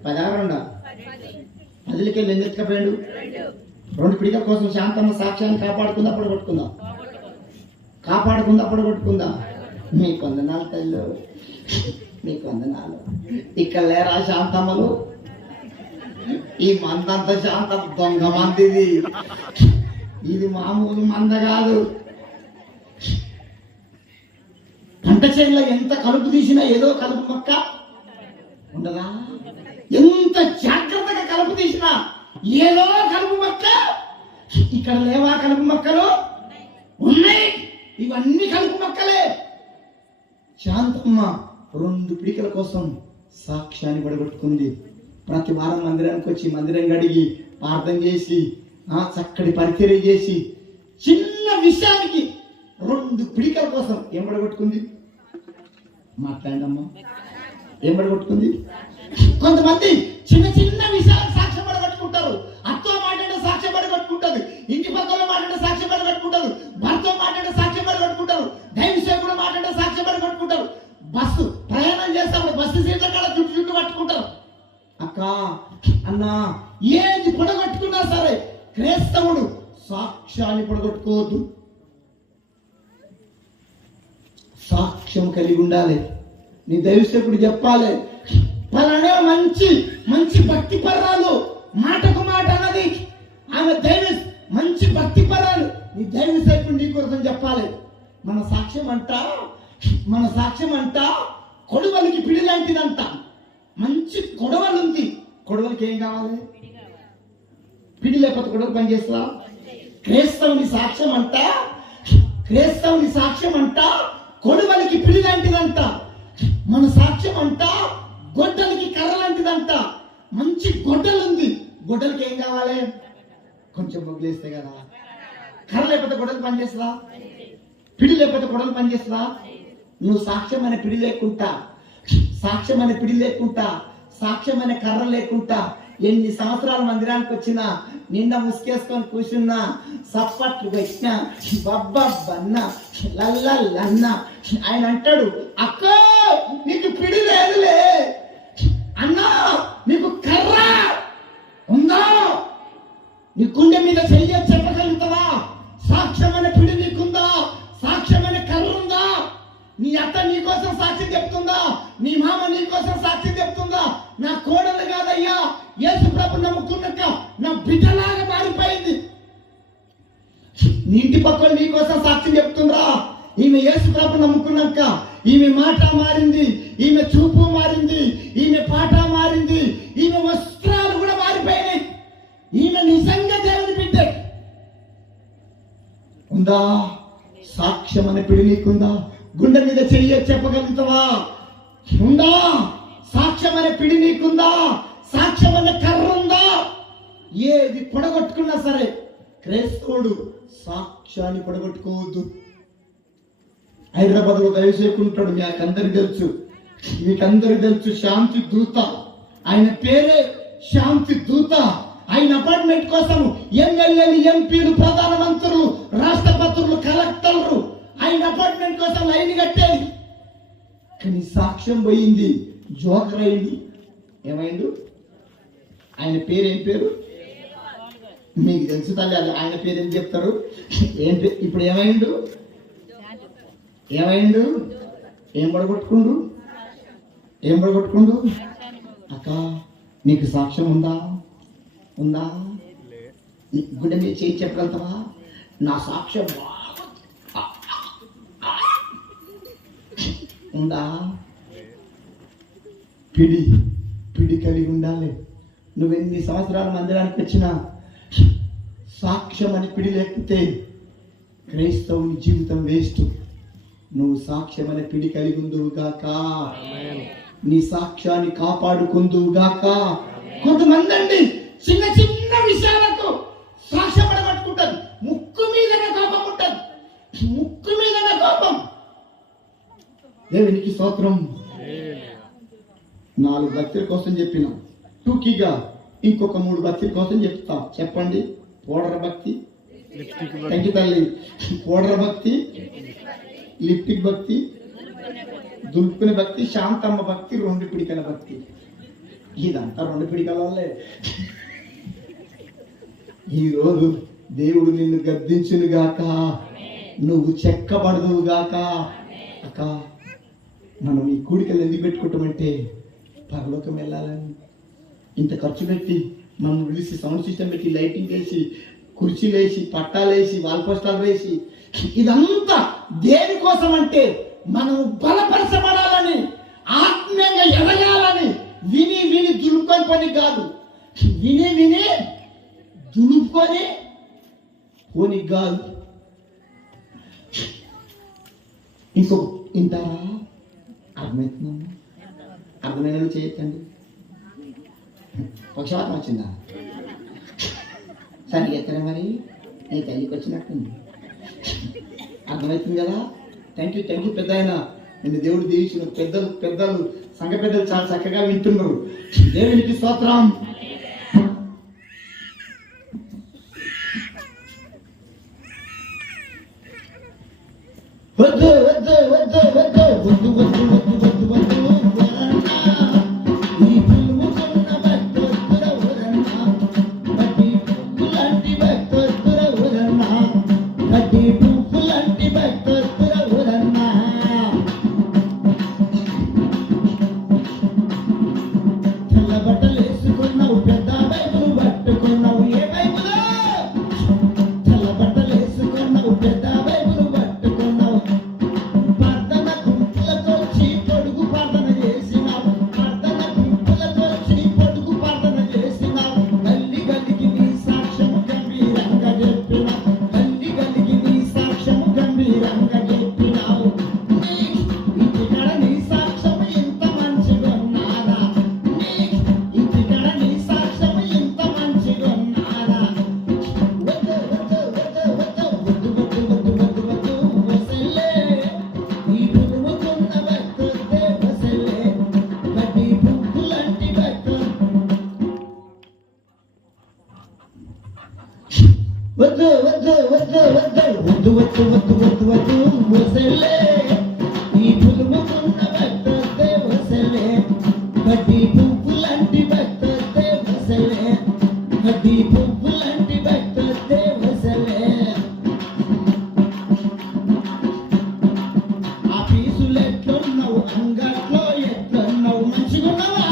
12 10కెళ్ళి ఎన్ని ఎత్తుకపోయాడు? 2 పిడికల కోసం శాంతమ్మ సాక్ష్యాన్ని కాపాడుకుందా అప్పుడు కొట్టుకుందా? మీ కొందనాలు తల్లు, మీ కొందనాలు. ఇక్కడ లేరా శాంతమ్మలు? ఈ మందంతా శాంతం దొంగ మందిది, ఇది మామూలు మంద కాదు. పంట చేనులో ఎంత కలుపు తీసినా ఏదో కలుపు మొక్క ఉండదా? ఎంత జాగ్రత్తగా కలుపు తీసినా ఏదో కలుపు మొక్క. ఇక్కడ లేవా కలుపు మొక్కలు? ఉన్నాయి. ఇవన్నీ కలుపు మొక్కలే. శాంతమ్మ 2 పిడికల కోసం సాక్ష్యాన్ని పడగొట్టుకుంది. ప్రతి వారం మందిరానికి వచ్చి మందిరం గడిగి ప్రార్థన చేసి చక్కటి పరిచర్య చేసి చిన్న విషయానికి 2 పిడికల కోసం ఏం పడగొట్టుకుంది? మాట్లాడమ్మా, ఏం పడగొట్టుకుంది? కొంతమంది చిన్న విషయాలకు సాక్ష్యం పడగొట్టుకుంటారు. అత్తో మాట్లాడే సాక్ష్యం పడగొట్టుకుంటారు, ఇంటి పక్కలో మాట్లాడే సాక్ష్యం పడగొట్టుకుంటారు, భర్తతో మాట్లాడే సాక్ష్యం పడగొట్టుకుంటారు, దైవ సేవకుడు మాట్లాడే సాక్ష్యం పడగొట్టుకుంటారు, బస్సు ప్రయాణం చేస్తాడు బస్సు సీట్ల కాడ చుట్టూ పట్టుకుంటారు. అక్క అన్నా, ఏది పొడగొట్టుకున్నా సరే క్రైస్తవుడు సాక్ష్యాన్ని పొడగొట్టుకోవద్దు. సాక్ష్యం కలిగి ఉండాలి. నీ దైవసేవకుడు చెప్పాలి, పలానా మంచి భక్తి పర్రాలు, మాటకు మాట అన్నది ఆమె మంచి భక్తి పర్రాలు. నీ దైవసేవకుడు నీ కోసం చెప్పాలి. మన సాక్ష్యం అంట కొడవలికి పిడి లాంటిదంట. మంచి కొడవలు ఉంది. కొడవలికి ఏం కావాలి? పిడి లేకపోతే కొడవలు పనిచేస్తా? క్రైస్తవుని సాక్ష్యం అంట కొడవలికి పిడి లాంటిదంట. మన సాక్ష్యం అంట గొడ్డలికి కర్ర లాంటిదంట. మంచి గొడ్డలుంది. గొడ్డలికి ఏం కావాలి? కొంచెం మొగ్గులేస్తే కదా. కర్ర లేకపోతే గొడ్డలు పనిచేస్తా? పిడి లేకపోతే గొడవలు పనిచేస్తా? నువ్వు సాక్ష్యం అనే పిడి లేకుండా, సాక్ష్యం అనే కర్ర లేకుండా ఎన్ని సంవత్సరాల మందిరానికి వచ్చినా, నిండా ముసుకేసుకొని కూర్చున్నా, సప్పట్లు పెట్టినా, బబ్బన్నా లల్లన్నా, ఆయన అంటాడు, అక్క నీకు పిడి లేదులే, అన్నా నీకు కర్ర ఉందా? నీ గుండె మీద చెయ్యి చెప్పగలుగుతావా? సాక్ష్యం అనే పిడి నీకుందా? సాక్ష్యం అనే కర్ర ఉందా? నీ అత్త నీ కోసం సాక్ష్యం చెప్తుందా? నీ మామ నీ కోసం సాక్ష్యం చెప్తుందా? నా కోడలు కాదయ్యా, యేసు ప్రభు నమ్ముకున్నాక నా బిడ్డలాగా మారిపోయింది. నీ ఇంటి పక్కన నీ కోసం సాక్ష్యం చెప్తుందా? ఈమె యేసు ప్రభు నమ్ముకున్నాక ఈమె మాట మారింది, ఈమె చూపు మారింది, ఈమె పాట మారింది, ఈమె వస్త్రాలు కూడా మారిపోయినాయి. ఈమె నిజంగా దేవుని బిడ్డ ఉందా? సాక్ష్యం అనే పిడి నీకుందా? గుండె మీద చెయ్యి చెప్పగలుగుతావా? ఉందా? సాక్ష్యం అనే పిడి నీకుందా? సాక్ష్యం అనే కర్ర ఉందా? ఏది పొడగొట్టుకున్నా సరే క్రైస్తవుడు సాక్ష్యాన్ని పొడగొట్టుకోవద్దు. హైదరాబాద్ లో దయచేసుకుంటాడు, మీకందరికి తెలుసు శాంతి దూత. ఆయన పేరే శాంతి దూత. ఆయన అపార్ట్మెంట్ కోసం ఎమ్మెల్యేలు, ఎంపీలు, ప్రధానమంత్రులు, రాష్ట్రపతులు, కలెక్టర్లు ఆయన అపార్ట్మెంట్ కోసం లైన్ కట్టేది. కానీ సాక్ష్యం పోయింది, జోకర్ అయింది. ఏమైండు? ఆయన పేరు ఏం పేరు మీకు తెలుసు తల్లి. ఆయన పేరు ఏం చెప్తారు? ఏంటి ఇప్పుడు ఏమైండు? ఏం పడగొట్టుకుండు? అక్క నీకు సాక్ష్యం ఉందా? గుడ్డ మీద చేయి చెప్పగలుగుతావా? నా సాక్ష్యం ఉందా? పిడి కలిగి ఉండాలి. నువ్వెన్ని సంవత్సరాల మందిరానికి వచ్చినా సాక్ష్యం అని పిడి లేకపోతే క్రైస్తవుని జీవితం వేస్ట్. నువ్వు సాక్ష్యం అనే పిడి కలిగి ఉందువుగాక. నీ సాక్ష్యాన్ని కాపాడుకుందువుగాక. కొంతమంది అండి చిన్న చిన్న విషయాలకు సాక్ష్యం పడగొట్టుకుంటారు. ముక్కు మీదనే కోపం. దేవునికి స్తోత్రం. 4 భక్తుల కోసం చెప్పిన టూకీగా ఇంకొక 3 భక్తుల కోసం చెప్తా. చెప్పండి. పౌడర భక్తి, థ్యాంక్ తల్లి. పౌడర భక్తి, లిప్టిక్ భక్తి, దులుపుకునే భక్తి, శాంతమ్మ భక్తి, 2 పిడికల భక్తి. ఇదంతా 2 పిడికల వల్లే. ఈరోజు దేవుడు నిన్ను గద్దించునుగాక, నువ్వు చెక్కబడదువుగాక. అక్క మనం ఈ కూడికలు ఎందుకు పెట్టుకుంటామంటే పరలోకం వెళ్ళాలని. ఇంత ఖర్చు పెట్టి మనం పిలిచి సౌండ్ సిస్టమ్ పెట్టి లైటింగ్ వేసి కుర్చీలు వేసి పట్టాలు వేసి వాల్ పోస్టాలు వేసి ఇదంతా దేనికోసం అంటే మనం బలపరచబడాలని, ఆత్మీయంగా ఎదగాలని. విని దులుపుకొని పని కాదు. విని దులుపుకొని పోని కాదు. ఇంటారా? అర్థమవుతుందమ్మా? అర్థమైన చేయొచ్చండి. పక్షవాతం వచ్చిందా? సరే ఎత్తనే మరి నీ తల్లికి వచ్చినట్టుంది. అర్థమవుతుంది కదా? థ్యాంక్ యూ పెద్ద ఆయన. నిన్ను దేవుడు దీవించిన పెద్దలు సంఘ పెద్దలు చాలా చక్కగా వింటున్నారు. దేవునికి స్తోత్రం. వద్దు వసలే ఈ పులుముకున్న భక్తొస్తే వసలే కడ్డీ పువ్వులాంటి భక్తొస్తే వసలే కడ్డీ పువ్వులాంటి భక్తొస్తే వసలే ఆఫీసులు ఎట్లున్నావు అంగట్లో ఎట్లున్నావు మంచిగున్నావా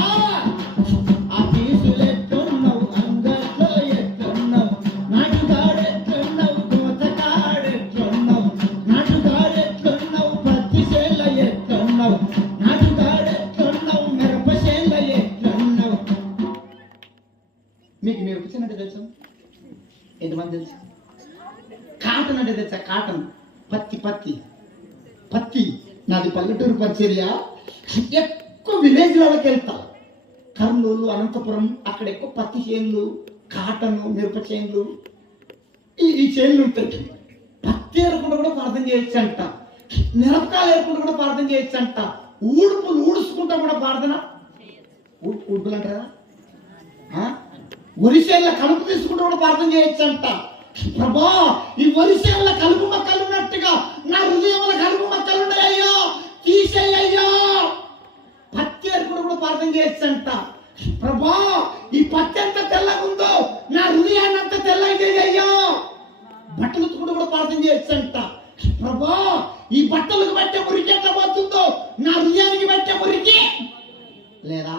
ఆఫీసులు ఎట్లున్నావు అంగట్లో ఎట్లున్నావు నాటుగాడెట్లున్నావు కోతగాడెట్లున్నావు నాటుగాడెట్లున్నావు పత్తి చేల ఎట్లున్నావు నాటుగాడెట్లున్నావు మిరపచేల ఎట్లున్నావు మీకు మిరపచేల అంటే తెలుసా ఎంతమంది తెలుసు కాటన్ అంటే తెలుసా కాటన్ పత్తి పత్తి పత్తి నాది పల్లెటూరు పరిచర్య ఎక్కువ విలేజ్లకి వెళ్తా. కర్నూలు, అనంతపురం, అక్కడ ఎక్కువ పత్తి చేనులు, కాటను, మిరప చేనులు, ఈ చేనులు ఉంటాయి. పత్తి ఏరకుండా కూడా ప్రార్థన చేయొచ్చు అంట, మిరపకాయలు ఏరకుండా కూడా ప్రార్థన చేయొచ్చు అంట, ఊడుపులు ఊడుచుకుంటా కూడా ప్రార్థన. ఊడుపులు అంటారా? వరిసేళ్ళ కలుపు తీసుకుంటూ కూడా ప్రార్థన చేయొచ్చు అంట. ప్రభా, ఈ వరిసేళ్ళ కలుపు మొక్కలు ఉన్నట్టుగా నా హృదయంలో కలుపు మొక్కలు ఉన్నాయ్యా, తీసేయ్యా. పత్తి ఏరుకుని కూడా ప్రార్థన చేయొచ్చు అంట. ప్రభా, ఈ పత్తి ఎంత తెల్లగా ఉందో నా హృదయాన్ని అంత తెల్లగా చేయ్యా. బట్టలు ఉతుకుంటూ కూడా ప్రార్థన చేయొచ్చు అంట. ప్రభా, ఈ బట్టలకు పెట్టే మురికి ఎట్లా పోతుందో నా హృదయానికి పెట్టే మురికి లేదా?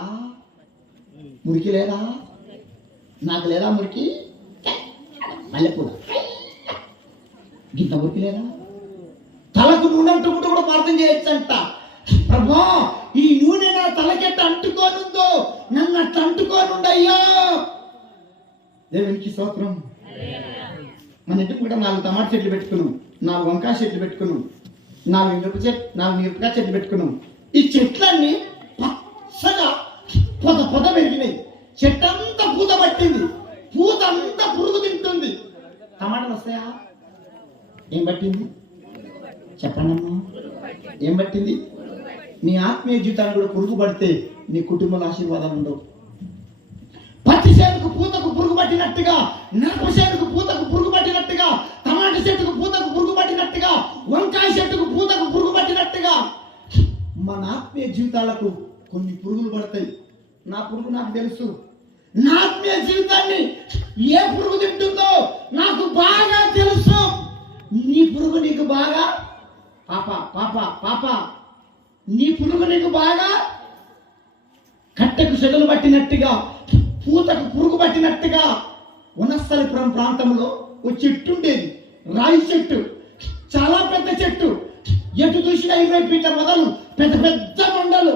మురికి లేదా? నాకు లేదా మురికి? మల్లెపూల గింత మురికి లేదా? తలకు నూనె అంటుకుంటూ కూడా ప్రార్థన చేయొచ్చు అంట. ప్రభా, ఈ నూనె నా తలకెట్ట అంటుకోనుందో నన్ను అట్లా అంటుకోనుండయ్యా. దేవునికి స్తోత్రం. మన ఇంటికి కూడా 4 టమాటా చెట్లు పెట్టుకున్నాం, 4 వంకాయ చెట్లు పెట్టుకున్నాం, 4 మిరపకాయ చెట్లు పెట్టుకున్నాం. ఈ చెట్లన్నీ పచ్చగా పొద పెరిగినాయి. చెట్టంతా పూత పట్టింది, పూత అంతా పురుగు తింటుంది. టమాటాలు వస్తాయా? ఏం పట్టింది చెప్పండి అమ్మా? ఏం పట్టింది? నీ ఆత్మీయ జీవితాన్ని కూడా పురుగు పడితే నీ కుటుంబంలో ఆశీర్వాదాలు ఉండవు. పత్తి చేనుకు పూతకు పురుగు పట్టినట్టుగా, మిరప చేనుకు పూతకు పురుగు పట్టినట్టుగా, టమాటా చెట్టుకు పూతకు పురుగు పట్టినట్టుగా, వంకాయ చెట్టుకు పూతకు పురుగు పట్టినట్టుగా మన ఆత్మీయ జీవితాలకు కొన్ని పురుగులు పడతాయి. నా పురుగు నాకు తెలుసు. నా ఆత్మీయ జీవితాన్ని ఏ పురుగు తింటుందో నాకు బాగా తెలుసు. నీ పురుగు నీకు బాగా పాప నీ పురుగు నీకు బాగా కట్టెకు చెదలు పట్టినట్టుగా, పూతకు పురుగు పట్టినట్టుగా. వనస్థలిపురం ప్రాంతంలో ఒక చెట్టు ఉండేది, రాయి చెట్టు, చాలా పెద్ద చెట్టు. ఎటు చూసినా 20 ఫీట్ల మొదలు, పెద్ద పెద్ద మండలు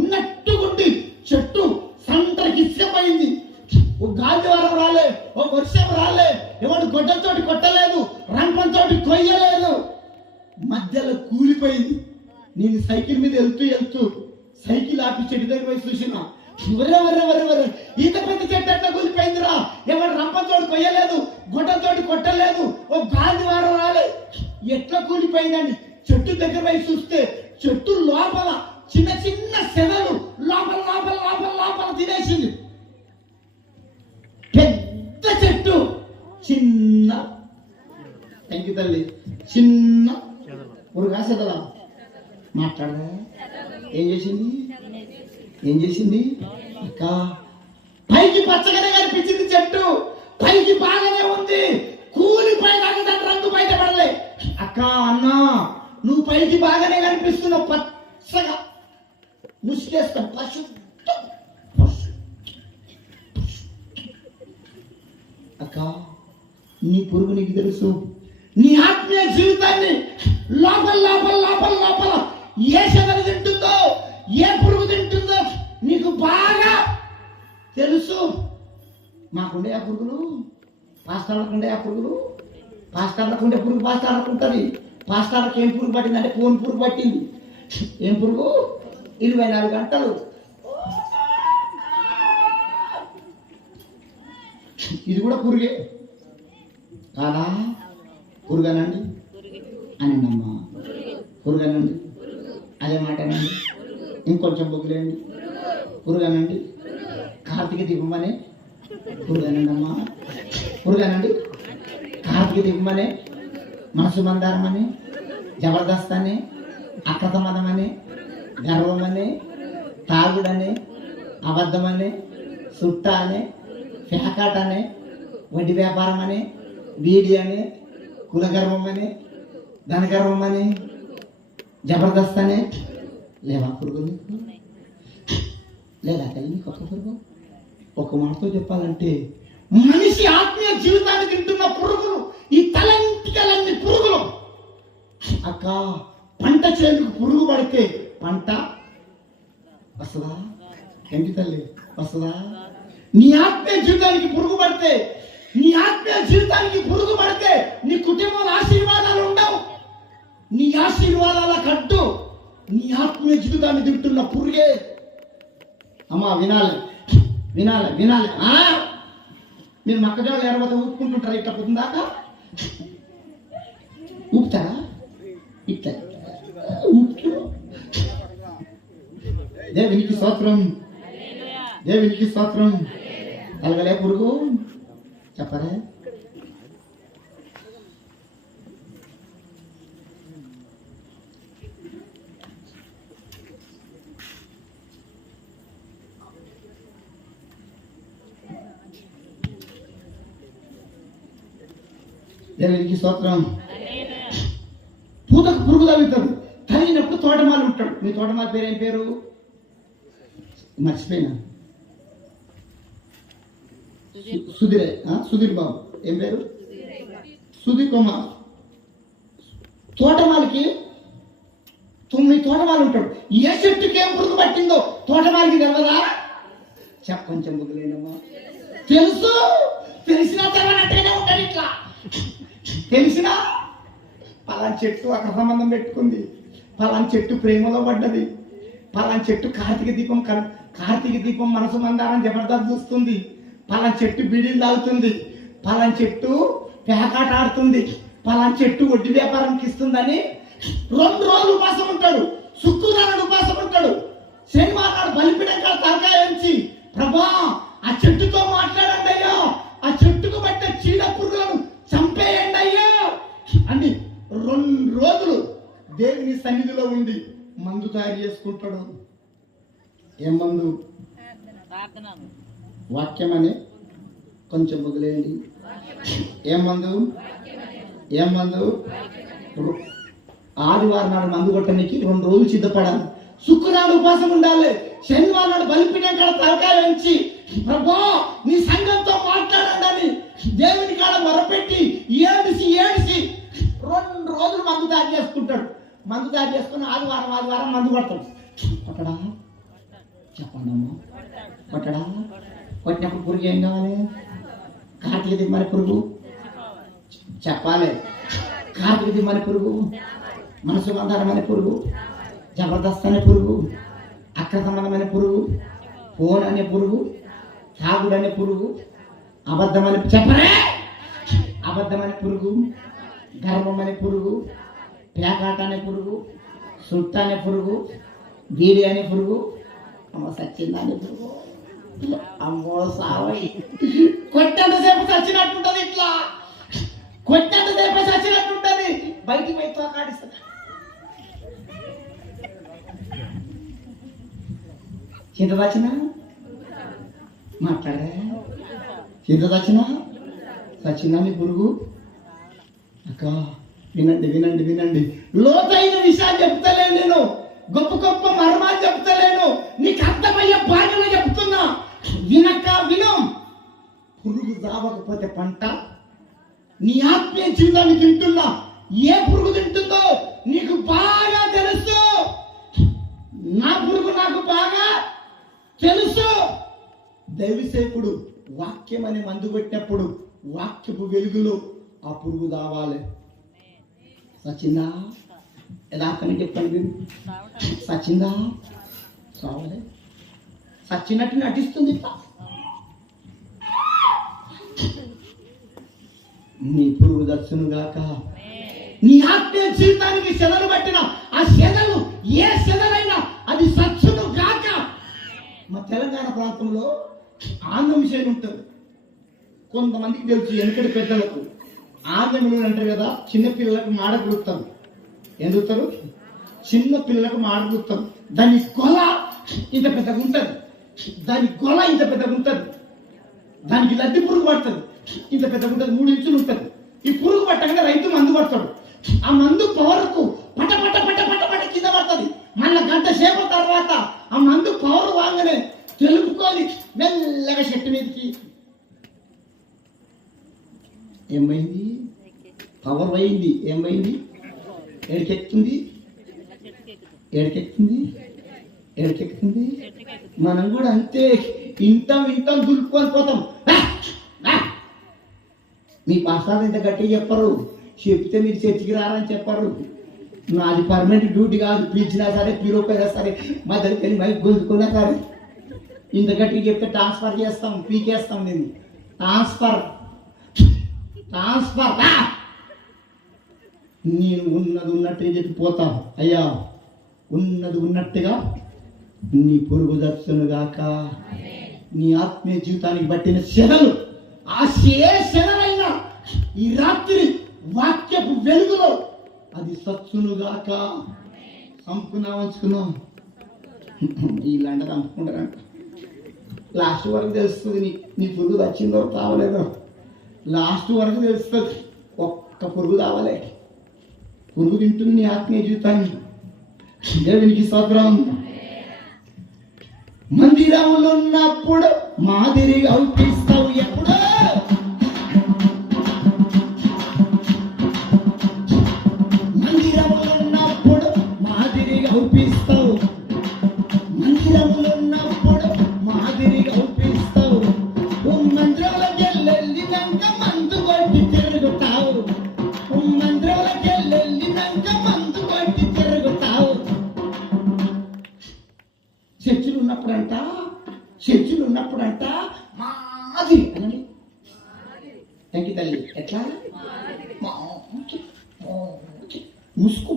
ఉన్నట్టుగుండి చెట్టు సంతరికి ఇష్టమైంది. ఓ గాలివారం రాలే, ఓ వర్షం రాలే, ఎవడు గొడ్డలతోటి కొట్టలేదు, రంపంతోటి కొయ్యలేదు, మధ్యలో కూలిపోయింది. నేను సైకిల్ మీద వెళ్తూ సైకిల్ ఆపి చెట్టు దగ్గర పోయి చూసినా, వరే ఈత పెద్ద చెట్టు ఎట్లా కూలిపోయిందిరా, ఎవరు రంపంతోటి కొయ్యలేదు, గొడ్డలతోటి కొట్టలేదు, ఓ గాలివారం రాలే, ఎట్లా కూలిపోయిందండి. చెట్టు దగ్గర పోయి చూస్తే చెట్టు లోపల చిన్న చిన్న సెదలు లోపల తినేసింది. పెద్ద చెట్టు చిన్న థ్యాంక్ యూ తల్లి, చిన్న పురుగా సెదల మాట్లాడదా? ఏం చేసింది అక్క? పైకి పచ్చగానే కనిపించింది చెట్టు, పైకి బాగానే ఉంది, కూలిపోయినాక దాని రంగు బయటపడలే. అక్క, అన్నా, నువ్వు పైకి బాగానే కనిపిస్తున్నావు, పచ్చగా ముసుకేస్తా, అక్క, నీ పురుగు నీకు తెలుసు. నీ ఆత్మీయ జీవితాన్ని లోపల ఏ చెదలు తింటుందో, ఏ పురుగు తింటుందో నీకు బాగా తెలుసు. మాకుండే ఆ పురుగులు, పాస్టర్లకు ఉండే ఆ పురుగులు, పాస్టర్లకు ఉండే పురుగు పాస్టర్లకు ఉంటుంది. పాస్టర్లకు ఏం పురుగు పట్టిందంటే ఫోన్ పురుగు పట్టింది. ఏం పురుగు? 24 గంటలు. ఇది కూడా పురుగే కాదా? పురుగనండి అనండి అమ్మా, పురుగనండి, అదే మాట అనండి, ఇంకొంచెం బొగ్గులేండి, పురుగనండి. కార్తీక దీపమనే పురుగనండి అమ్మా, పురుగనండి. కార్తీక దీపమనే, మనసు మందారం అని, జబర్దస్త్ అని, అక్రతమదం అని, గర్వం అని, తాగుడని, అబద్ధమని, సుట్ట అని, ఫ్యాకాట్ అని, వడ్డీ వ్యాపారం అని, బీడి అని, కులగర్వం అని, ధనగర్వం అని, జబర్దస్త్ అని. లేవా పురుగులు? లేదా తల్లి నీకు ఒక్క పురుగు? ఒక మాటతో చెప్పాలంటే మనిషి ఆత్మీయ జీవితాన్ని తింటున్న పురుగులు ఈ తలంటికలన్నీ పురుగులు. అక్క, పంట చేనుకు పురుగు పడితే పంట వస్తుందా? ఏంటి తల్లి వస్తుందా? నీ ఆత్మీయ జీవితానికి పురుగు పడితే, నీ కుటుంబంలో ఆశీర్వాదాలు ఉండవు. నీ ఆశీర్వాదాల కట్టు నీ ఆత్మీయ జీవితాన్ని తింటున్న పురుగే. అమ్మా వినాలి వినాలి వినాలి. మీరు మొక్కజొన్నలు ఎరవత ఊపుకుంటుంటారా? ఇట్లా పొద్దుందాకా ఊపుతారా? ఇట్లా ఊపుతూ దేవునికి స్తోత్రం, దేవునికి స్తోత్రం. కలగలే పురుగు చెప్పరా? దేవునికి స్తోత్రం. పూతకు పురుగు తగ్గుతుంది. తగినప్పుడు తోటమాలి ఉంటాడు. మీ తోటమాలి పేరు ఏం పేరు? మర్చిపోయినా. సుధీర్ బాబు. ఏం పేరు? సుధీర్ కుమార్. తోటమాలికి 9 తోటమాలి ఉంటాడు. ఏ చెట్టుకి ఏం పురుగు పట్టిందో తోటమాలికి తెలవదా? కొంచెం వదిలేనమ్మా. తెలుసు. తెలిసినా తెలవనట్టుగానే ఉంటాడు. ఇట్లా తెలిసినా పలాన్ చెట్టు అక్కడ సంబంధం పెట్టుకుంది, పలాన్ చెట్టు ప్రేమలో పడ్డది, పలాన్ చెట్టు కార్తీక దీపం మనసు మందారం జబర్దస్త్ చూస్తుంది, పలాన్ చెట్టు బీడీలు తాగుతుంది, పలాన్ చెట్టు పేకాట ఆడుతుంది, పలాన్ చెట్టు వడ్డీ వ్యాపారానికి ఇస్తుందని 2 రోజులు ఉపాసం ఉంటాడు. శుక్రవారం ఉపాసం ఉంటాడు. శనివారం నాడు బలిపీఠం కాడ తలకాయ ఉంచి, ప్రభా ఆ చెట్టుతో మాట్లాడండి అయ్యా, ఆ చెట్టుకు పట్టే చీడ పురుగులను చంపేయండి అయ్యా అని 2 రోజులు దేవుని సన్నిధిలో ఉండి మందు తయారు చేసుకుంటాడు. ఏం మందు? వాక్యం అని. కొంచెం వదిలేయండి. ఏం మందు? ఏం మందు? ఆదివారం నాడు మందు కొట్టడానికి 2 రోజులు సిద్ధపడాలి. శుక్రవారం ఉపాసం ఉండాలి. శనివారం నాడు బలిపీఠం కాడ తలకాయ ఉంచి, ప్రభా నీ సంఘంతో మాట్లాడండి దేవుని కాడ మొరపెట్టి ఏడిసి 2 రోజులు మందు తయారు చేసుకుంటాడు. మందు తయారు చేసుకుని ఆదివారం మందు కొడతాడు. కొట్టడా? చెప్పండి అమ్మా. కొట్టడా? కొట్టినప్పుడు పురుగు ఏం కావాలి? కార్తీక దిమ్మని పురుగు చెప్పాలి. కార్తీక దిమ్మని పురుగు, మనసు మందారం అనే పురుగు, జబర్దస్త్ అనే పురుగు, అక్ర సంబంధమైన పురుగు, ఫోన్ అనే పురుగు, తాగుడు అనే పురుగు, అబద్ధమని చెప్పరే, అబద్ధమనే పురుగు, గర్వం అనే పురుగు, పేకాట అనే పురుగు, సుట్ట అనే పురుగు, బీడి అనే పురుగు, అమ్మ సచ్చింది అనే పురుగు. అమ్మో సావై కొట్టంతసేపు చచ్చినట్టుంటది. ఇట్లా కొట్టంతసేపు చచ్చినట్టుంటది. బయటికి పోయి తోకాడిస్తుంది. చింత వచ్చినా మాట్లాడే చింత సచ్చిందా మీ పురుగు? అక్క వినండి. లోతైన విషయాలు చెప్తలేను నేను, గొప్ప మర్మాలు చెప్తలేను, నీకు అర్థమయ్యే భాగంలో చెప్తున్నా. వినం. పురుగు చావకపోతే పంట. నీ ఆత్మీయ జీవితాన్ని తింటున్నా. ఏ పురుగు తింటుందో నీకు బాగా తెలుసు. నా పురుగు నాకు బాగా తెలుసు. దైవసేకుడు వాక్యం అనే మందు పెట్టినప్పుడు వాక్యపు వెలుగులో ఆ పురుగు దావాలి. సచిందా యథార్థంగా చెప్పండి. సచిందా సావలే. సచ్చినట్టు నటిస్తుంది. నీ పురుగు దర్శనుగాక. నీ ఆత్మీయ జీవితానికి సెదలు పట్టిన ఆ సెదలు ఏ సెదలైనా అది సచ్చును గాక. మా తెలంగాణ ప్రాంతంలో ఆంధ్రమిషేలు ఉంటుంది. కొంతమందికి తెలుసు, వెనకటి పెద్దలకు ఆంధ్రములు అంటారు కదా, చిన్నపిల్లలకు మాడగుడుతారు. ఎందుతారు? చిన్న పిల్లలకు మాడగుడుతారు. దాని గొల ఇంత పెద్దగా ఉంటుంది. దానికి లద్ది పురుగు పడుతుంది. ఇంత పెద్దగా ఉంటుంది, 3 ఇంచులు ఉంటుంది. ఈ పురుగు పట్టగానే రైతు మందు పడతాడు. ఆ మందు పవర్కు పట కింద పడుతుంది. మళ్ళీ 1 గంట సేపు తర్వాత ఆ మందు పవర్ వాగానే తెలుపుకొని మెల్లగా చెట్టు మీదకి. ఏమైంది? పవర్ పోయింది. ఏమైంది? ఏడికెక్కుతుంది. మనం కూడా అంతే. ఇంతం దులుపుకొని పోతాం. మీ పాస్టర్ ఇంత గట్టిగా చెప్పరు. చెప్తే మీరు చర్చికి రారని చెప్పరు. నాది పర్మనెంట్ డ్యూటీ కాదు, పిలిచినా సరే పిలువపోయినా సరే మా దగ్గరికి వెళ్ళి మైక్ గొంతుకున్నా సరే ఇంత గట్టిగా చెప్తే ట్రాన్స్ఫర్ చేస్తాం, పీకేస్తాం. నేను ట్రాన్స్ఫర్ నేను ఉన్నది ఉన్నట్టుగా చెప్పిపోతా. అయ్యా ఉన్నది ఉన్నట్టుగా నీ పొరుగు దర్శనుగాక. నీ ఆత్మీయ జీవితానికి పట్టిన శరలు ఆ శరలైనా ఈ రాత్రి వాక్యపు వెలుగులో అది సచ్చునుగాక. వంచుకున్నాం వీళ్ళంట చంపుకుంటారంట. లాస్ట్ వరకు తెలుస్తుంది నీ పురుగు వచ్చిందో తావలేదో. లాస్ట్ వరకు తెలుస్తుంది. ఒక్క పురుగు తావలే, పురుగు తింటుంది నీ ఆత్మీయ జీవితాన్ని. దేవునికి స్తోత్రం. మందిరంలో ఉన్నప్పుడు మాదిరిగా అవుపిస్తావు ఎప్పుడో. మందిరంలో ఉన్నప్పుడు మాదిరిగా అవుపిస్తావు. మందిరంలో ఉన్నప్పుడు మాదిరిగా అవుపిస్తావు. మందిరంలోకి వెళ్ళినాక మందు కొట్టి తిరుగుతావు. మందిరంలోకి వెళ్ళినాక మందు కొట్టి తిరుగుతావు. చర్చిలు ఉన్నప్పుడంట మాదిరి అనండి. థ్యాంక్ యూ తల్లి. ఎట్లా ముసుకు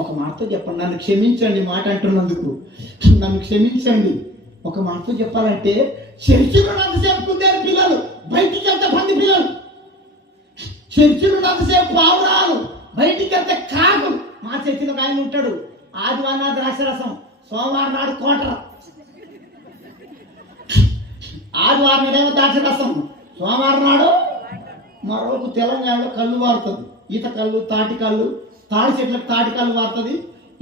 ఒక మాటతో చెప్పండి. నన్ను క్షమించండి మాట అంటున్నందుకు, నన్ను క్షమించండి. ఒక మాటతో చెప్పాలంటే చర్చిలో ఉన్నంతసేపు కుదేరు పిల్లలు, బయటికి వెళ్తే పంది పిల్లలు. చర్చిలో ఉన్నంతసేపు పావురాలు, బయటికి వెళ్తే కాకులు. మా చర్చిలో ఆయన ఉంటాడు, ఆదివారం నాడు ద్రాక్షరసం, సోమవారం నాడు కోటర. ఆదివారం నాడేమో ద్రాక్షరసం, సోమవారం నాడు మరొక తెలంగాణలో కళ్ళు వారుతుంది. ఈత కళ్ళు, తాటి కళ్ళు, తాడి చెట్లకు తాటి కళ్ళు వారుతుంది,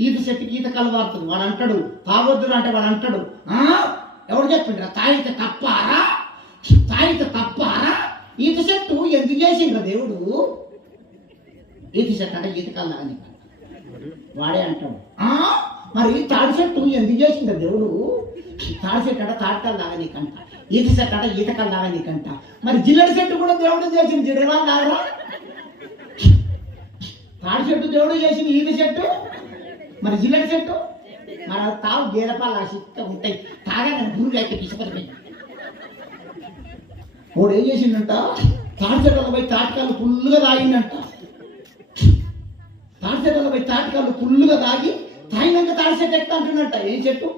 ఈత చెట్టుకి ఈత కళ్ళు వారుతుంది. వాడు అంటాడు తాగొద్దురు అంటే వాడు అంటాడు ఎవడు చెప్పిండ్రా తాగితే తప్పారా, తాగితే తప్పారా, ఈత చెట్టు ఎందుకు చేసిండ్రా దేవుడు. ఈత చెట్టు అంటే ఈత కళ్ళు అని వాడే అంటాడు. మరి తాడి చెట్టు ఎందుకు చేసిండ్రా దేవుడు. తాడి చెట్టు అంటే తాటికల్ లాగా నీకంట, ఈత చెట్టు అంటే ఈతకల్ లాగా నీకంట. మరి జిల్లడి చెట్టు కూడా దేవుడు చేసింది, జిడేవాళ్ళు లాగా. తాడి చెట్టు దేవుడు చేసింది, ఈత చెట్టు మరి జిల్లడి చెట్టు మరి అది తావు గేదపాలు సిక్క ఉంటాయి. తాగానే గురువు అయితే పిసపడిపోయి వాడు ఏం చేసిండంట, తాడి చెట్లలో పోయి తాటికాలు ఫుల్లుగా తాగిందంట. తాడి చెట్లలో పోయి తాటికాలు ఫుల్లుగా తాగి తాగినాక తాడి చెట్టు ఎక్కుతా అంటున్నట్ట. ఏం చెట్టు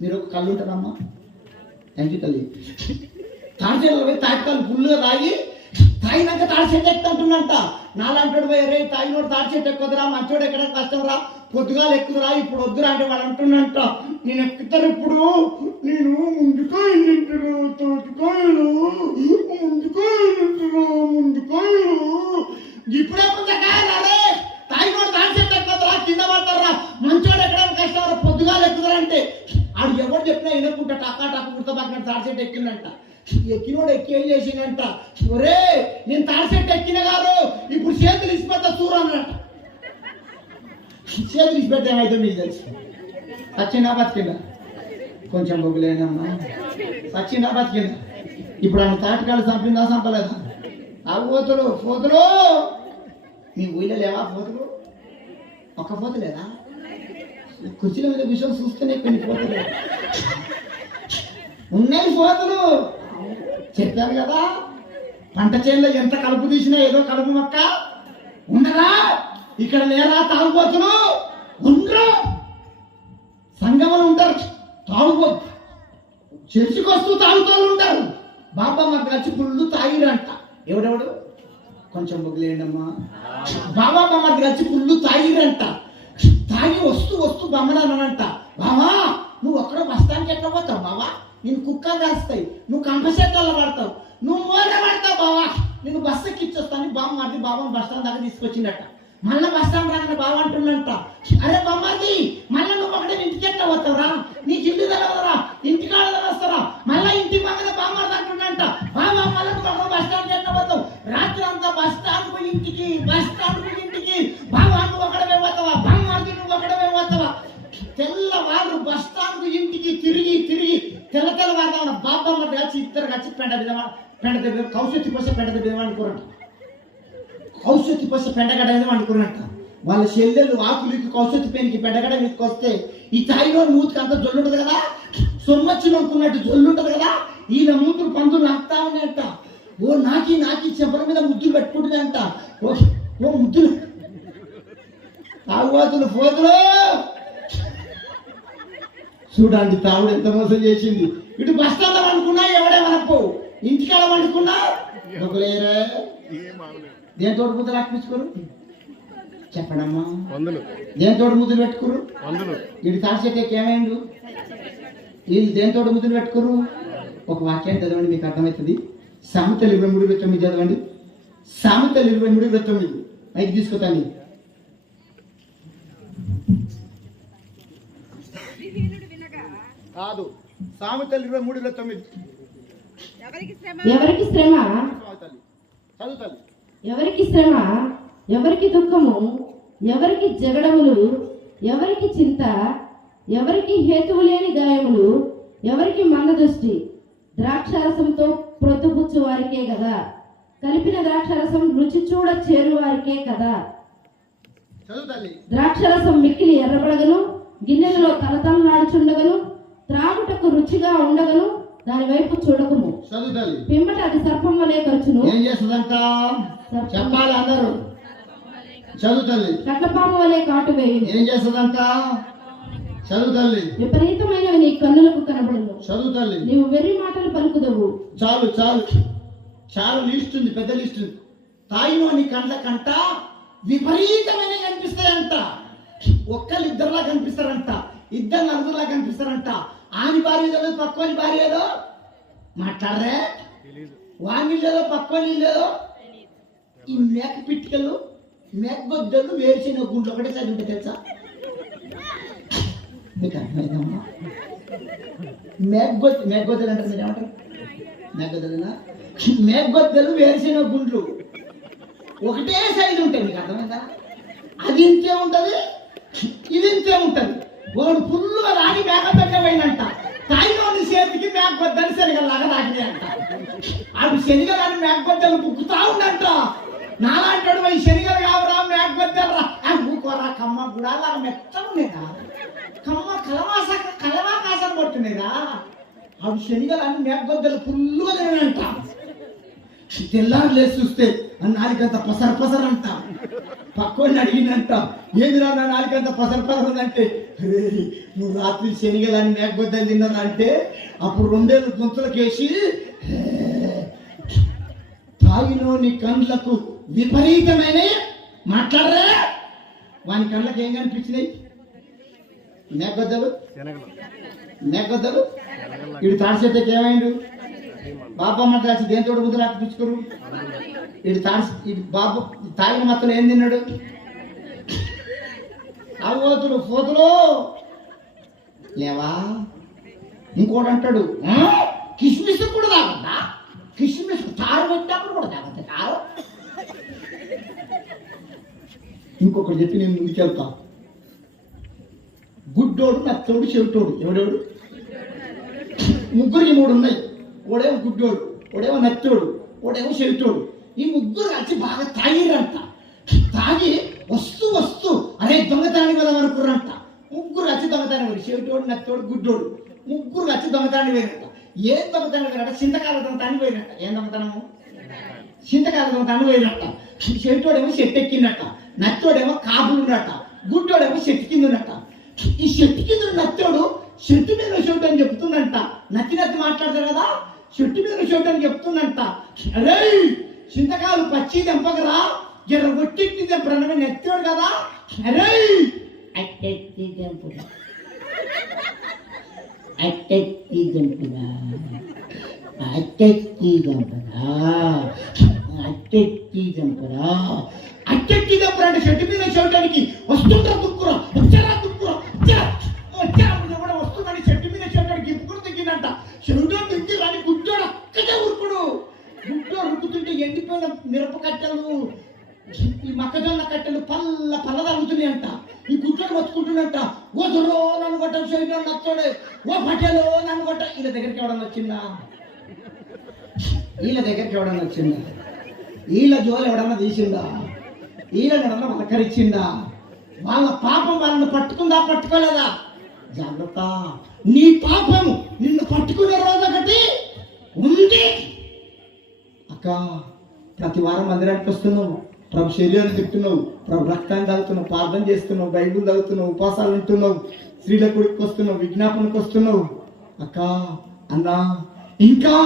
మీరు ఒక కళ్ళు ఉంటుందమ్మా. థ్యాంక్ యూ తల్లి. తాడి చెట్లలో పోయి తాటికాలు ఫుల్లుగా తాగినాక తాడి చెట్టు ఎక్కుతా అంటున్నట్ట. నాలంటాడు పోయి రే తాగినోడు తాడి చెట్టు ఎక్కువదురా, మంచోడు ఎక్కడ కష్టం రా, పొద్దుగాలు ఎక్కుదురా, ఇప్పుడు వద్దురా అంటే వాడు అంటున్నట్ట. నేను ఎక్కుతాను ఇప్పుడు, నేను ముందుకాయలు తింటారు, తోటికాయలు ముందుకాయలు ఇప్పుడే ముందుకాయలు తాగినోడు తాడి చెట్టు ఎక్కువదురా, కింద పడతారా, మంచోడు ఎక్కడైనా కష్టం రా, పొద్దుగాలు ఎక్కుదురా అంటే ఆడు ఎవరు చెప్పినా వినకుంటా టక్కా టక్కు గుర్తపక్కన తాడి చెట్టు ఎక్కిందంట. ఎక్కినోడు ఎక్కి ఏం చేసిందంట, ఒరే నేను తాడి చెట్టు ఎక్కిన కాదు, ఇప్పుడు చేతులు ఇచ్చిపెడతా చూరు అన్నట్ట. చేతులు ఇచ్చిపెడితే ఏమైతే మీకు తెలుసు. సచ్చిందా బతికిందా, కొంచెం బొగ్గులేనమ్మా, సచ్చిందా బతికిందా. ఇప్పుడు ఆమె తాటికాలు చంపిందా చంపలేదా. అవి పోతులు మీ ఊళ్ళో లేవా పోతులు, ఒక్క పోతు లేదా. కుర్చీల మీద విషయం చూస్తేనే కొన్ని పోతులు ఉన్నాయి. పోతులు చెప్పాను కదా, పంట చేనులో ఎంత కలుపు తీసినా ఏదో కలుపు మొక్క ఉండరా. ఇక్కడ లేరా తాగుబోతులు ఉండరు, సంగమలు ఉంటారు తాగుబోతు, చర్చికి వస్తూ తాగుతూ ఉంటారు. బాబా మాకు వచ్చి పుల్లు తాగిరంట. ఎవడెవడు కొంచెం బొగ్గులేండమ్మా. బాబా మాకు వచ్చి పుల్లు తాగిరంట. తాగి వస్తూ బమ్మడానంట. బావా నువ్వు ఒక్కడ బస్తానికి ఎట్లా పోతావు బావా, నేను కుక్క కాస్తాయి, నువ్వు కంపసెట్లలో పడతావు, నువ్వు మూల పడతావు బావా, నేను బస్ ఎక్కిచ్చొస్తాను. బామ్మ మాది బాబాను బస్ స్టాండ్ దాకా తీసుకొచ్చిందట. మళ్ళీ బస్ స్టాండ్ రాగానే బావ అంటున్నంట, అరే బామ్మది మళ్ళీ నువ్వు ఒకటే ఇంటికి ఎట్లా పోతావురా, నీకు ఇల్లు తెలవదురా, ఇంటికాడ వస్తారా, మళ్ళీ ఇంటికి పక్కన బామ్మది అంటున్నంట. బాబా మళ్ళీ నువ్వు ఒక బస్ స్టాండ్ ఎట్లా పోతావు, రాత్రి అంతా బస్ స్టాండ్ ఇంటికి బస్ స్టాండ్ ఇంటికి, బాబా నువ్వు ఒకడమే పోతావా, బామ్మది నువ్వు ఒకడమే పోతావా. తెల్లవారు బస్ స్టాండ్ ఇంటికి తిరిగి తెల్లవారు బాబా మరి వచ్చి ఇద్దరు వచ్చి పెండ కౌశెత్తి కోసం పెండ బిదమా అనుకోరంట. కౌశతి పశ పెండగడ అనేది అనుకున్నట్ట. వాళ్ళ చెల్లెలు ఆకులికి కౌశతి పెనికి పెండగడ మీదకి వస్తే ఈ తాయిలో మూతికి అంత జొల్లు ఉంటుంది కదా, సొమ్మచ్చులు అనుకున్నట్టు జొల్లు ఉంటుంది కదా, ఈయన మూతులు పందులు నాకుతా ఉన్నాయట. ఓ నాకి చెంపల మీద ముద్దులు పెట్టుకుంటున్నాయంట. ఓ ముద్దులు తాగుబాతులు పోతులు చూడండి, తావుడు ఎంత మోసం చేసింది. ఇటు బస్తాల్లో అనుకున్నా ఎవడేమనప్పు, ఇంటికాడ వండుకున్నా ఒకలేరే. దేంతో ముద్దలు ఆక్పించుకోరు చెప్పడమ్మా, దేంతో ముద్దులు పెట్టుకోరు. వీడు తాడిచెట్టేకి ఏమైండు, వీళ్ళు దేంతో ముద్దులు పెట్టుకోరు. ఒక వాక్యాన్ని చదవండి, మీకు అర్థమవుతుంది. సామెతలు 23:9 చదవండి. సామెతలు 23:9 పైకి తీసుకొస్తాను. కాదు, సామెతలు 23:9. ఎవరికి శ్రమ, ఎవరికి శ్రమ, ఎవరికి దుఃఖము, ఎవరికి జగడములు, ఎవరికి చింత, ఎవరికి హేతువు లేని గాయములు, ఎవరికి మందదృష్టి. ద్రాక్షారసంతో ప్రొద్దుపుచ్చు వారికే కదా, కలిపిన ద్రాక్షారసం రుచి చూడ చేరు వారికే కదా. ద్రాక్షారసం మిక్కిలి ఎర్రబడగను, గిన్నెలలో తలతలలాడుచుండగను, త్రాగుటకు రుచిగా ఉండగను, దాని వైపు చూడకము. పిమ్మట అది సర్పం వలె ఖర్చును. ఏం చేస్తుందంట చెప్పాలి అందరూ. చదువుతల్లి. కట్లపాము వలె కాటు వేయును. ఏం చేస్తుందంట చదువుతల్లి. విపరీతమైనవి నీ కన్నులకు కనబడును. చదువుతల్లి. నీవు వెర్రి మాటలు పలుకుదవు. చాలు చాలు చాలు, లిస్ట్ ఉంది, పెద్ద లిస్ట్ ఉంది. తాయిలోని కండ్ల కంట విపరీతమైన కనిపిస్తాయంట. ఒక్కళ్ళు ఇద్దరులా కనిపిస్తారంట, ఇద్దరు నలుగురులా కనిపిస్తారంట. ఆని భార్య ఏదో పక్కోని భార్య ఏదో మాట్లాడరే, వాణి లేదో పక్కోని లేదో. ఈ మేక పిట్టికలు మేక బొద్దలు వేరుచిన గుండ్లు ఒకటే సరి ఉంటాయి తెలుసా మీకు? అర్థమైందమ్మా? మేకగొద్దలు అంటారు, మీరు ఏమంటారు? మేకగొద్దలేనా? మేకగొద్దలు వేరుసిన గుండ్లు ఒకటే సైజు ఉంటాయి, మీకు అర్థమైందా? అది ఇంతే ఉంటది, ఇది ఇంతే ఉంటది. వాడు ఫుల్లుగా రాగి మేకగొద్ద పోయినంట, తాయిలోని చేతికి మేకగొద్దలు శనగలాగా రాగినాయంట. అవి శనిగలని మేకగొద్దలు బుక్కుతా ఉండంట. నాలాంటాడు ఈ శనిగలు కావరా మేకగొద్దలు రా ఊకోరా, కమ్మ గుడాలా మెత్తగా కమ్మ కలవాకాశం పడుతున్నాయిరా. అవి శనిగలని మేకగొద్దలు ఫుల్లుగా తినంట. తెల్లారు లేచి చూస్తే నాలుకంత పసరంట. పక్కోడిని అడిగిందంట, ఏది రా నా నాలుకంత పసరంటే, నువ్వు రాత్రి శనిగలని మేకగొద్దలు తిన్నారా అంటే అప్పుడు 2 ఏళ్ళు గుంతలకేసి తాగిలోని కండ్లకు విపరీతమైన మాట్లాడరా. వాని కళ్ళకి ఏం కనిపించినాయి? మేకగొద్దలు. వీడు తాడిచెట్టకి ఏమైండు? బాబమ్మ తాచి దేంతో ముద్దులు ఆపించుకోరు. వీడు బాబు తాగిన మత్తలు ఏం తిన్నాడు? అవోతులు పోతులు లేవా. ఇంకోటి అంటాడు, కిస్మిస్ కూడా తాగద్దా, కిస్మిస్ తారు పెట్టినప్పుడు కూడా తాగద్దా తారు. ఇంకొకటి చెప్పి నేను ముందుకెళ్తా. గుడ్డోడు, నత్తోడు, చెవిటోడు. ఎవడోడు? ముగ్గురికి 3 ఉన్నాయి. ఓడేమో గుడ్డోడు, ఓడేమో నత్తోడు, ఓడేమో చెవిటోడు. ఈ ముగ్గురు వచ్చి బాగా తాగిరంట. తాగి వస్తూ అరే దొంగతనానికి కదా అనుకున్నారంట. ముగ్గురు వచ్చి దొంగతనం పోయి, చెవిటోడు, నత్తోడు, గుడ్డోడు ముగ్గురు వచ్చి దొంగతనానికి పోయినట్ట. ఏం దొంగతనం పోయినట్ట? చింతకాల దొంగతనానికి పోయినట్ట. ఏం దొంగతనము? చింతకాల దొంగతనానికి పోయినట్ట. చెవిటోడేమో చెట్టు ఎక్కిందట, నత్తోడేమో కాపులు ఉన్నట్ట, గుడ్డోడేమో చెట్టు కింద ఉన్నట్ట. ఈ చెట్టు కింద నత్తోడు చెట్టు మీద చెట్టు అని చెప్తుందంట. నత్తి మాట్లాడతారు కదా, చెట్టు మీద చెట్టు అని చెప్తుందంట. అరే చింతకాలు పచ్చి తెంపకరా, జర ఒట్టి తెంపరా, నెత్తోడు కదా. అరే అట్టెత్తి తెంపురా, అట్టెత్తి తెంపురా, అట్టెత్తి తెంపరా, అట్టెత్తి తెంపరా, అట్టెత్తి తెంపరా అంటే చెట్టు మీద చూడటానికి వస్తుంటారా దుక్కురా, వచ్చారా దుక్కురా, కూడా వస్తుందని చెట్టు మీద చూడటానికి ఇప్పుడు దిగిందంట. చెవిటో దిగి రాని గుడ్డోడు అక్కడే ఉరుకుడు. గుడ్డోడు ఉరుకుతుంటే ఎండిపోయిన మిరప కట్టెలు, ఈ మొక్కజొన్న కట్టెలు పల్ల తగ్గుతున్నాయి అంట. ఈ గుడ్డోడు వచ్చుకుంటున్నట్ట. ఓ దొరో నన్ను కొట్ట, చెవిటో నచ్చోడే, ఓ పట్టెలో నన్ను కొట్ట. వీళ్ళ దగ్గరికి ఎవడన్నా వచ్చిందా? వీళ్ళ దగ్గరికి ఎవడన్నా వచ్చిందా? వీళ్ళ జోలు ఎవడన్నా తీసిందా? ఈయన పలకరించిందా? వాళ్ళ పాపం వాళ్ళని పట్టుకుందా పట్టుకోలేదా? జాగ్రత్త, నీ పాపం నిన్ను పట్టుకునే రోజు ఒకటి ఉంది. అక్క, ప్రతి వారం మందిరానికి వస్తున్నావు, ప్రభు శరీరాన్ని తిప్పుతున్నావు, ప్రభు రక్తాన్ని తాగుతున్నావు, ప్రార్థన చేస్తున్నావు, బైబుల్ చదువుతున్నావు, ఉపవాసాలు ఉంటున్నావు, స్త్రీల గుడికి వస్తున్నావు, విజ్ఞాపనకు వస్తున్నావు. అక్క, అన్నా, ఇంకా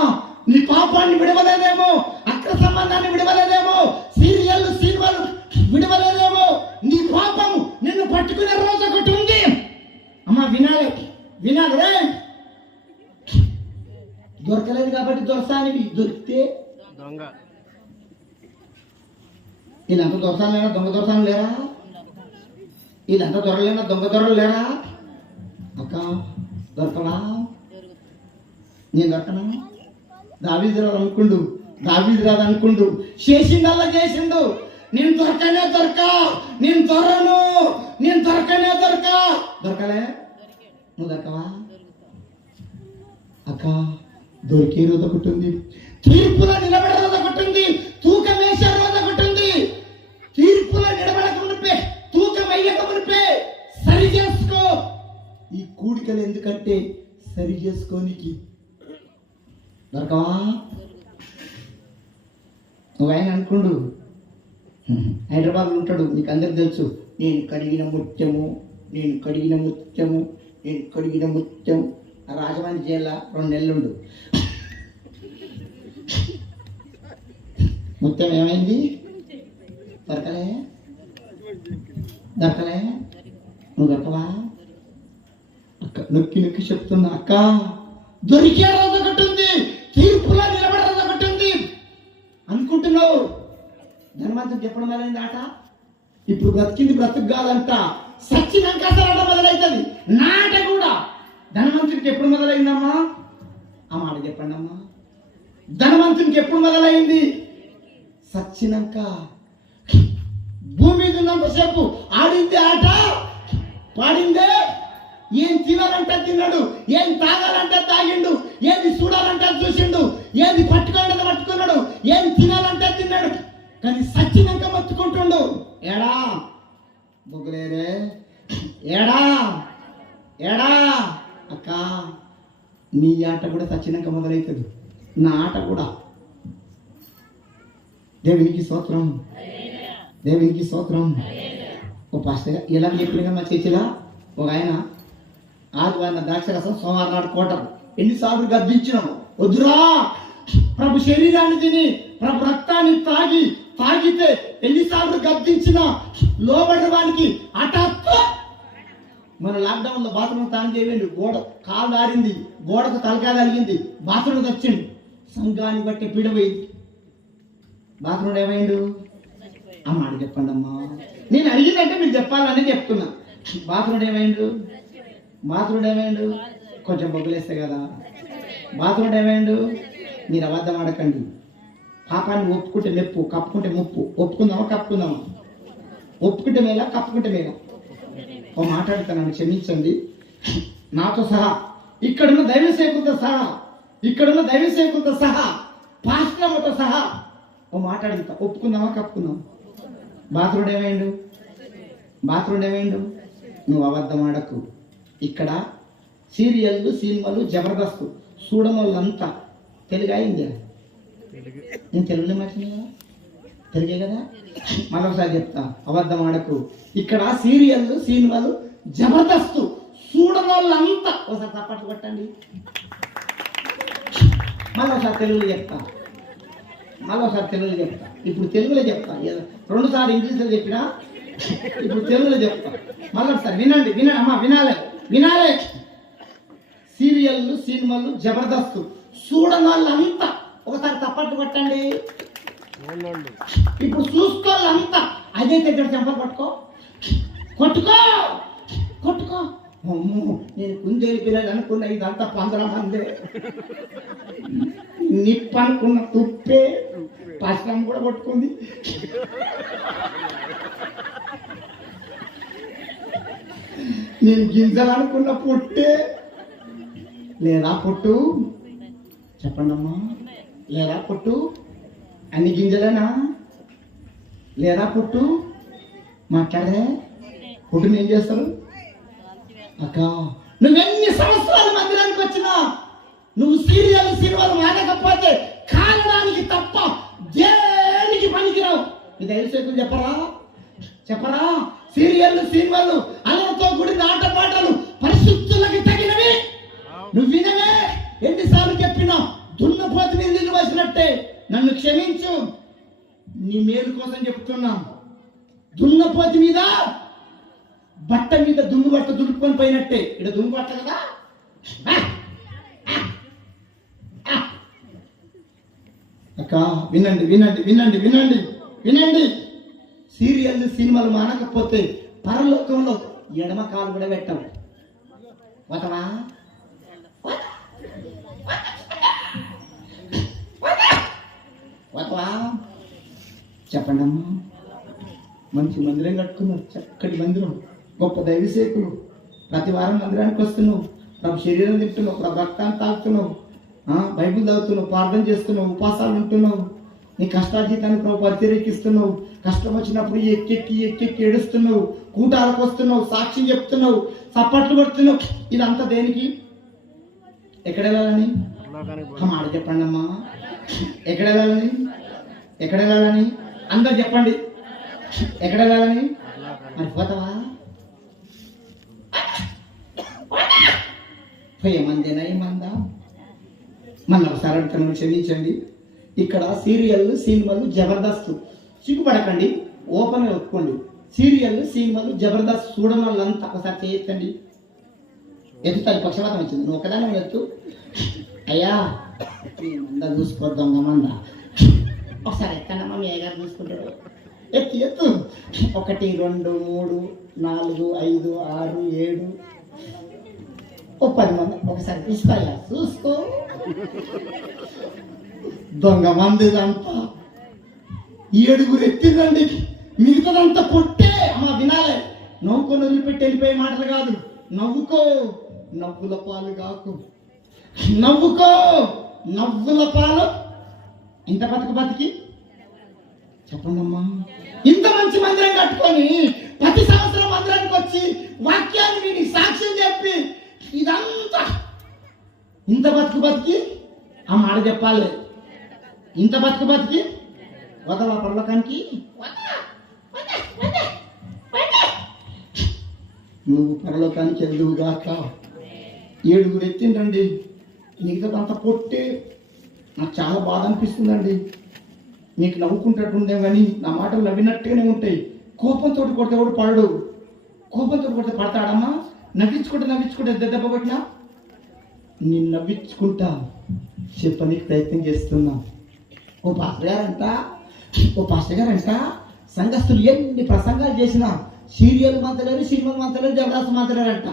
నీ పాపాన్ని విడవలేదేమో, అక్ర సంబంధాన్ని విడవలేదేమో, సినిమాలు విడవలేదేమో. నీ పాపము నిన్ను పట్టుకునే రోజు ఒకటి ఉంది. అమ్మా వినాలి, వినాలి రే. దొరకలేదు కాబట్టి దొరసానివి, దొరికితే దొంగ. వీళ్ళంతా దొరసాలు లేరా? దొంగ దొరసాలు లేరా? వీళ్ళంతా దొరలేనా? దొంగ దొరలు లేరా? అక్క, దొరకనా? నేను దొరకనా? దావీదు రాదు అనుకుండు, చేసిందల్లా చేసిండు. నేను దొరకనే దొరకలే. నువ్వు దొరకవా? అక్క, దొరికే రోజు ఒకటి ఉంది, తీర్పులో నిలబడే రోజు ఒకటి ఉంది, తూకం వేసే రోజు ఒకటి ఉంది. తీర్పులో నిలబడక మునిపే, తూకం వేయక మునిపే సరి చేసుకో. ఈ కూడికలు ఎందుకంటే సరి చేసుకోనికి. దొరకవా? నువ్వు ఆయన అనుకుండు, హైదరాబాద్లో ఉంటాడు, నీకు అందరికి తెలుసు. నేను కడిగిన ముత్యము రాజమండ్రి జైల్లో 2 నెలలుండు. ముత్యం ఏమైంది? దొరకలే. నువ్వు దొరకవా? అక్క, నొక్కి చెప్తున్నా అక్క, దొరికే రోజు ఒకటి ఉంది, తీర్పులో నిలబడే రోజు ఒకటి ఉంది అనుకుంటున్నావు. ధనవంతుడు చెప్పడం మొదలైంది ఆట. ఇప్పుడు బ్రతికింది బ్రతుకు కాదంట, సచ్చినాక అసలు మొదలవుతుంది నాట కూడా. ధనవంతుడికి ఎప్పుడు మొదలైందమ్మా? ఆ మాట చెప్పండి అమ్మా. ధనవంతునికి ఎప్పుడు మొదలైంది? సచ్చినాక. భూమి మీద ఉన్నంతసేపు ఆడింది ఆట, పాడిందే. ఏం తినాలంటే తిన్నాడు, ఏం తాగాలంటే తాగిండు, ఏది చూడాలంటే చూసిండు, ఏది పట్టుకోవాలంటే పట్టుకున్నాడు, ఏం తినాలంటే తిన్నాడు. కానీ సచ్చినాక మత్తుకుంటుండు. ఏడా బొగ్గులేరే, ఏడా అక్క, నీ ఆట కూడా సచ్చినాక మొదలవుతుంది, నా ఆట కూడా. దేవునికి స్తోత్రం. ఓ పాస్టర్ ఎలా చెప్పిన మా చర్చిలా ఒక ఆయన ఆదివారం ద్రాక్షరసం, సోమవారం నాడు కోటరు. ఎన్నిసార్లు గద్దించినాము, వద్దురా, ప్రభు శరీరాన్ని తిని ప్రభు రక్తాన్ని తాగితే ఎన్నిసార్లు గద్దించినా లోబడడానికి హఠాత్తు. మన లాక్డౌన్ లో బాత్రూమ్ తాను చేయండి, గోడ కాలు దారింది, గోడకు తలకాయ కలిగింది, బాత్రూమ్ వచ్చిండు. సంఘాన్ని బట్టి పీడపోయింది. బాత్రూమ్ ఏమైండు? అమ్మ అని చెప్పండి అమ్మా. నేను అడిగిందంటే మీరు చెప్పాలని చెప్తున్నా. బాత్రూమ్ ఏమైండు? కొంచెం బొగ్గులేస్తే కదా. బాత్రూమ్ ఏమైండు? మీరు అబద్ధం ఆడకండి. పాపాన్ని ఒప్పుకుంటే మెప్పు, కప్పుకుంటే ముప్పు. ఒప్పుకుందామా కప్పుకుందామా? ఒప్పుకుంటే మేలా కప్పుకుంటే మేలా? ఓ మాట్లాడుతానని క్షమించండి. నాతో సహా ఇక్కడున్న దైవ సేవకులతో సహా పాస్టర్లతో సహా ఓ మాట్లాడుతా. ఒప్పుకుందామా కప్పుకుందామా? బాత్రూమ్ ఏమైండు? నువ్వు అబద్ధం ఆడకు. ఇక్కడ సీరియళ్ళు, సినిమాలు జబర్దస్త్ చూడడం వాళ్ళంతా తెలుగు అయింది. నేను తెలుగులో మాట్లాడినా తెలుగే కదా. మరొకసారి చెప్తా, అబద్ధం ఆడకు. ఇక్కడ సీరియళ్ళు, సినిమాలు జబర్దస్త్ చూడడం వాళ్ళంతా. ఒకసారి తప్పట్టు కొట్టండి. మళ్ళొకసారి తెలుగులో చెప్తా. ఇప్పుడు తెలుగులో చెప్తా. 2 సార్లు ఇంగ్లీష్లో చెప్పినా, ఇప్పుడు తెలుగులో చెప్తా. మళ్ళొకసారి వినండి. అమ్మా వినాలే. సీరియళ్ళు, సినిమాలు జబర్దస్త్ చూడడం వాళ్ళంతా. ఒకసారి తప్పట్టు కొట్టండి. ఇప్పుడు చూసుకోవాలంతా. అదైతే ఇక్కడ చెంపలు కొట్టుకో. అమ్మో, నేను కుందేలు పిల్లలు అనుకున్న ఇదంతా 15 మంది. నిప్పు అనుకున్న తుప్పే పశ్చిమ కూడా కొట్టుకుంది. నేను గింజలు అనుకున్న పొట్టే లేదా పొట్టు? చెప్పండి అమ్మా, లేదా పొట్టు? అన్ని గింజలేనా? లేదా పొట్టు? మాట్లాడదే పుట్టిన ఏం చేస్తారు అక్క? నువ్వెన్ని సంవత్సరాలు మందిరానికి వచ్చినా నువ్వు సీరియల్ సినిమాలు మానకపోతే కారణానికి తప్ప దేనికి పనికిరావు. ఇది ఐదు చెప్పరా చెప్పరా? సీరియల్ సినిమాలు అలతో కూడిన ఆటపాటలు పరిశుద్ధులకు తగినవి. నువ్వు వినవే? ఎన్నిసార్లు చెప్పినా దున్నపోతు మీద నీళ్ళు వచ్చినట్టే. నన్ను క్షమించు, నీ మేలు కోసం చెప్తున్నా. దున్నపోతు మీద బట్ట మీద దుమ్ము బట్ట దులుపుకొని పోయినట్టే. ఇక్కడ దుమ్ము బట్ట కదా. అక్క వినండి వినండి వినండి వినండి వినండి. సీరియల్ సినిమాలు మానకపోతే పరలోకంలో ఎడమ కాలు కూడా పెట్టవు. వతవా వతవా చెప్పండి అమ్మా. మంచి మందిరం కట్టుకున్నారు, చక్కటి మందిరం, గొప్ప దైవసేకులు. ప్రతి వారం మందిరానికి వస్తున్నావు, ప్రభు శరీరం తింటున్నావు, ప్రభు రక్తాన్ని తాగుతున్నావు, బైబిల్ చదువుతున్నావు, ప్రార్థన చేస్తున్నావు, ఉపవాసాలు ఉంటున్నావు, నీ కష్టాజీతాన్ని ప్రభు పరిచర్యకిస్తున్నావు. కష్టం వచ్చినప్పుడు ఎక్కెక్కి ఎక్కెక్కి ఏడుస్తున్నావు, కూటాలకు వస్తున్నావు, సాక్ష్యం చెప్తున్నావు, చప్పట్లు కొడుతున్నావు. ఇదంతా దేనికి? ఎక్కడ వెళ్ళాలని మాట చెప్పండి అమ్మా. ఎక్కడ వెళ్ళాలని? ఎక్కడ వెళ్ళాలని? అందరు చెప్పండి. ఎక్కడ వెళ్ళాలని? మర్చిపోతావా? ఏమందేనా ఏమందా? మళ్ళీ ఒకసారి అడుగుతాను, క్షమించండి. ఇక్కడ సీరియల్ సినిమాలు జబర్దస్త్, సిగ్గుపడకండి, ఓపెన్ ఒప్పుకోండి. సీరియల్ సినిమాలు జబర్దస్త్ చూడడం వాళ్ళంతా ఒకసారి చేయొచ్చండి. ఎత్తుతాయి, పక్షపాతం వచ్చింది. నువ్వు ఒకదాని ఎత్తు. అయ్యా మంద చూసుకోద్దాం మంద. ఒకసారి ఎక్కడమ్మా మీ అయ్యగారు చూసుకుంటాడు. ఎత్తు ఎత్తు. 1 2 3 4 5 6 7 10 మంది ఒకసారి తీసుకోయా చూసుకో. దొంగ మందిదంతా 7 ఎత్తిందండి, మిగతాదంతా పొట్టే. అమ్మా వినాలే, నవ్వుకొని వదిలిపెట్టి వెళ్ళిపోయే మాటలు కాదు. నవ్వుకో, నవ్వుల పాలు కాకు. నవ్వుకో, నవ్వుల పాలు. ఇంత బతికి చెప్పండి అమ్మా. ఇంత మంచి మందిరం కట్టుకొని ప్రతి సంవత్సరం మందిరానికి వచ్చి వాక్యాన్ని విని సాక్ష్యం చెప్పి ఇదంతా ఇంత బతికి ఆ మాట చెప్పాలి. ఇంత బతికి వదల పర్వకానికి. నువ్వు పరలోకానికి వెళ్దువుగాక. 7 ఎత్తిండండి, మిగతాదంతా పొట్టే. నాకు చాలా బాధ అనిపిస్తుందండి. నీకు నవ్వుకుంటట్టుండే కానీ నా మాటలు నవ్వినట్టుగానే ఉంటాయి. కోపంతో కొడితే కూడా పడడు. కోపంతో కొడితే పడతాడమ్మా. నవ్వించుకుంటే దెబ్బ కొట్టినా నేను నవ్వించుకుంటా చెప్పడానికి ప్రయత్నం చేస్తున్నా. ఓ పాస్టర్ గారంట సంఘస్థులు ఎన్ని ప్రసంగాలు చేసినా సీరియల్ మంతలేరు, సినిమాలు మంతలేరు, జబర్దస్త్ మంతలేరంట.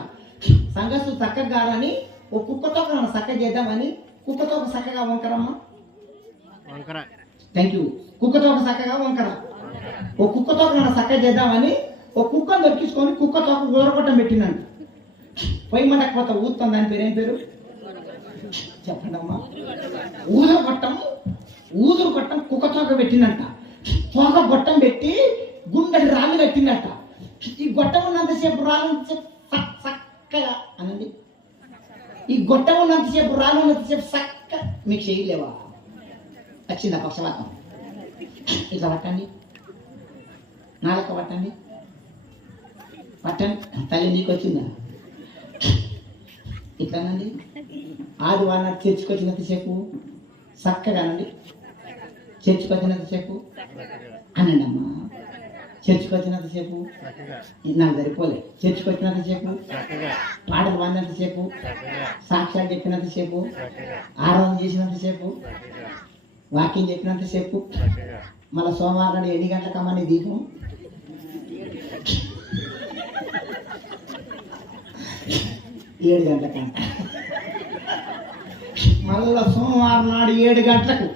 సంఘస్థులు చక్కగా గారని ఓ కుక్కతో చక్కగా చేద్దామని, కుక్కతో ఒక చక్కగా వంకరమ్మా. Thank you. కుక్కతో ఒక చక్కగా వంకర. ఓ కుక్కతో చక్కగా చేద్దామని ఓ కుక్కను దొరికించుకొని కుక్కతో ఊరగొట్టం పెట్టినండి. పొయ్యి మండకపోతే ఊరుతాం, దాని పేరు ఏం పేరు చెప్పండి అమ్మా. ఊదురు గొట్టం కుక్క తోక పెట్టిందంట. తోక గొట్టం పెట్టి గుండెకి రాళ్ళు కట్టిందట. ఈ గొట్టం ఉన్నంతసేపు రాళ్ళు చక్కగా అనండి. ఈ గొట్టం ఉన్నంతసేపు రాళ్ళు ఉన్నంతసేపు చక్క. మీకు చేయలేవా? వచ్చిందా పక్షపాతం? ఇట్లా పట్టండి, నాలుక పట్టండి, తల్లి నీకు వచ్చిందా? ఇట్లానండి. ఆదివారం చర్చికి వచ్చినంతసేపు చక్కగా అనండి. చర్చికి వచ్చినంతసేపు అనండి అమ్మా. చర్చికి వచ్చినంతసేపు నాకు సరిపోలే. చర్చికి వచ్చినంతసేపు పాటలు పాడినంతసేపు, సాక్ష్యాలు చెప్పినంతసేపు, ఆరాధన చేసినంతసేపు, వాకింగ్ చెప్పినంతసేపు, మళ్ళీ సోమవారం 7 గంటలకమ్మని దీపం. 7 గంటలకంట. మళ్ళా సోమవారం నాడు 7 గంటలకు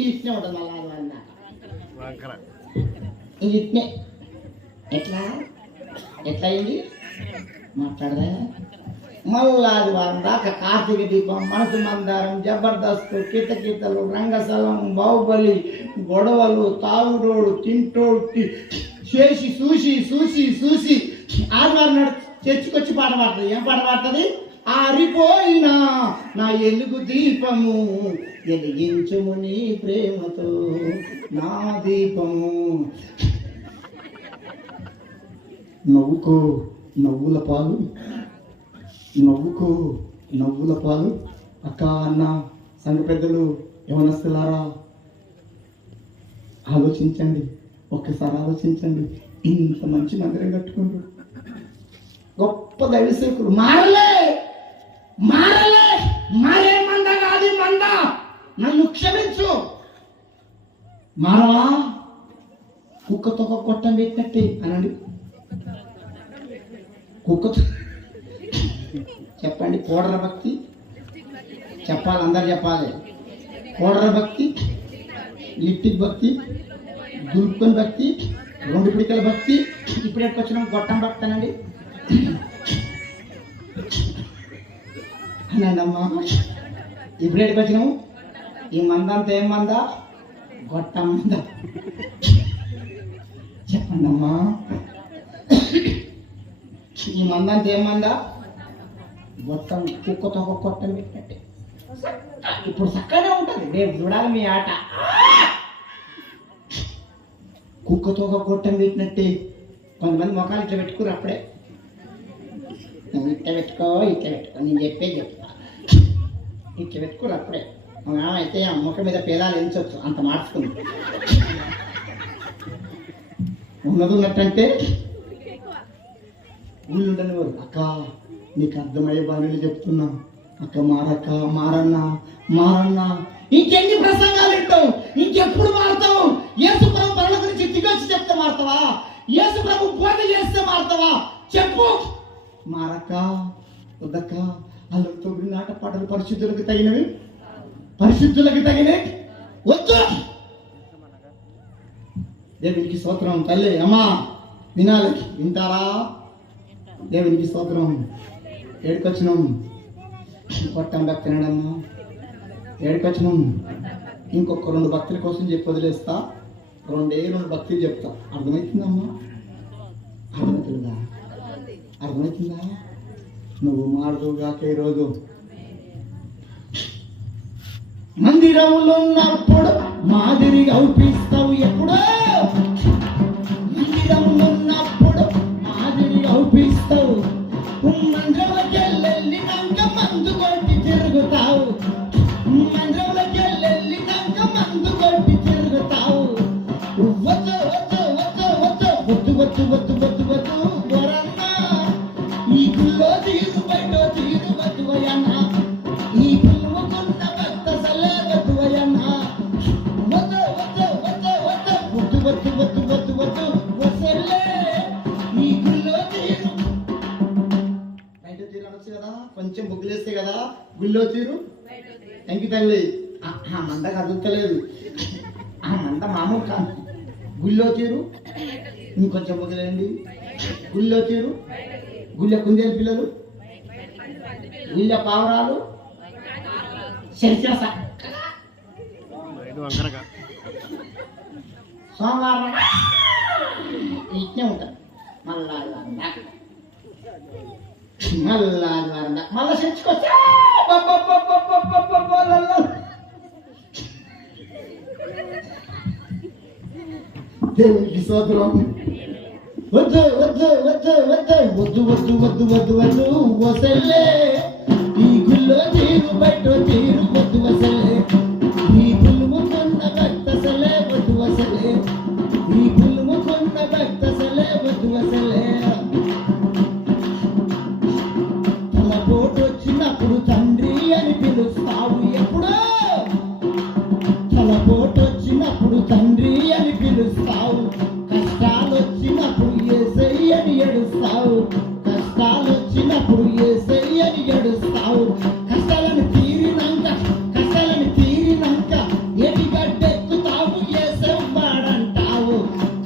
ఇట్నే ఉంటుంది. మళ్ళీ ఆదివారం దాకా ఇట్నే. ఎట్లా అయింది మాట్లాడదా? మళ్ళీ వారం దాకా కార్తీక దీపం, మనసు మందారం, జబర్దస్త్, కితకితలు, రంగస్థలం, బాహుబలి, గొడవలు, తాగుడోడు, తింటోడు చేసి చూసి చూసి చూసి ఆదివారం నాడు చర్చికొచ్చి పాట పాడుతుంది. ఏం పాట పాడుతుంది? ఆరిపోయినా నా ఎలుగు దీపము వెలిగించుము నీ ప్రేమతో నా దీపము. నవ్వుకో నవ్వుల పాలు, నవ్వుకో నవ్వుల పాలు. అక్క అన్న సంఘ పెద్దలు యవనస్తులారా ఆలోచించండి, ఒక్కసారి ఆలోచించండి. ఇంత మంచి మందిరం కట్టుకుంటారు, గొప్ప దైవసేవకులు. మారలే మారలే మారే మంద కాదు మంద, నన్ను క్షమించు. మారవా? కుక్కతో ఒక కొట్టం పెట్టినట్టే అనండి. కుక్కతో చెప్పండి. కోడల భక్తి చెప్పాలి, అందరు చెప్పాలి. కోడల భక్తి, లిప్టిక్ భక్తి, దుల్పన్ భక్తి, 2 పిడికల భక్తి. ఇప్పుడు ఎక్కడికొచ్చినాం? గొట్టం భక్తనండి అనండి అమ్మా. ఇప్పుడు ఎక్కడికొచ్చినాము? ఈ మందంతా ఏం మంద? గొట్టం మంద. చెప్పండి అమ్మా, ఈ మందంతా ఏం మంద? గొట్టం. కుక్కతో ఒక కొట్టం పెట్టినట్టే. ఇప్పుడు చక్కగా ఉంటుంది, రేపు చూడాలి మీ ఆట. కుక్కతో ఒక కొట్టం పెట్టినట్టే. కొంతమంది మొఖాలు ఇట్లా పెట్టుకురు. అప్పుడే నువ్వు ఇట్లా పెట్టుకో, ఇట్లా పెట్టుకో, నేను చెప్పేది చెప్తా. ఇట్లా పెట్టుకురు. అప్పుడే అయితే ఆ ముఖం మీద పేదాలు ఎంచవచ్చు, అంత మార్చుకుంది. ఉన్నది ఉన్నట్టంటే ఊళ్ళుండని వారు. అక్క నీకు అర్థమయ్యే బాణులు చెప్తున్నా. అక్క మారక్క, మారన్నా మారన్నా. ఇంకెన్ని ప్రసంగాలు వింటావు? ఇంకెప్పుడు మారుతావు? యేసు ప్రభు పనుల గురించి దిగొచ్చి చెప్తే మారుతావా? యేసు ప్రభు బోధ చేస్తే మారుతావా? చెప్పు. మారక్క వద్దక్క. అల్లతో నాట పాటలు పరిశుద్ధులకు తగినవి, పరిశుద్ధులకు తగినవి వద్దు. దేవునికి స్తోత్రం. తల్లి అమ్మా వినాలి, వింటారా? దేవునికి స్తోత్రం. ఏడుకొచ్చినాం కొట్టం భక్తి తినడమ్మా. ఏడుకొచ్చినాం. ఇంకొక 2 భక్తుల కోసం చెప్పి వదిలేస్తా. 2 భక్తులు చెప్తా. అర్థమవుతుందమ్మా? అర్థమవుతుందా? అర్థమవుతుందా? నువ్వు మారుగాక ఈరోజు. మందిరంలో ఉన్నప్పుడు మాదిరిగా అవుపిస్తావు. ఎప్పుడో మందిరంలో ఉన్నప్పుడు మాదిరిగా అవుపిస్తావు. మందిరంలోకి వెళ్ళినాక మందు కొట్టి తిరుగుతావు. మందిరంలోకి వెళ్ళినాక మందు కొట్టి తిరుగుతావు. వద్దు వద్దు వద్దు వద్దు వద్దు వద్దు వద్దు వద్దు వద్దు వరన్నా. ఈ గుళ్ళో తీరు బయట తీరు వద్దు వయన్నా. ఈ పువ్వుకున్న భక్త సలే వద్దు వయన్నా. వద్దు వద్దు వద్దు వద్దు వద్దు వద్దు వద్దు వద్దు వద్దు వసలే. ఈ గుళ్ళో తీరు బయట తీరు అనొచ్చు కదా, కొంచెం బుగ్గులేస్తే కదా గుళ్ళో తీరు. థ్యాంక్ యూ తల్లి. ఆ మంద కదులుతలేదు, ఆ మంద మామూలు కాదు. గుళ్ళో తీరు ఇంకొంచెం బుగ్గలేండి. గుళ్ళో తీరు, గుళ్ళ కుందేలు పిల్లలు, గుళ్ళ పావురాలు, శరిచా సోమవారం ఇట్నే ఉంటారు. మళ్ళా మళ్ళా మళ్ళా చర్చకొచ్చా. దేవునికి స్తోత్రం. వద్దు వద్దు వద్దు వద్దు వద్దు వద్దు వద్దు వద్దు వద్దు వసలే. ఈ గుళ్ళో తీరు బయట తీరు వద్దు వసలే. ఈ పులుముకున్న భక్తసలే వద్దు వసలే. ఈ పులుముకున్న భక్తసలే వద్దు వసలే. తలపోటు వచ్చినప్పుడు తండ్రి అని పిలుస్తావు. ఎప్పుడో తలపోటు వచ్చినప్పుడు తండ్రి అని పిలుస్తావు. కష్టాలు వచ్చినప్పుడు యేసయ్య అని ఏడుస్తావు. కష్టాలు వచ్చినప్పుడు యేసయ్య అని ఏడుస్తావు. కష్టాలను తీరినాక ఎటి గడ్డెక్కుతావు యేసవ్వాడంటావు.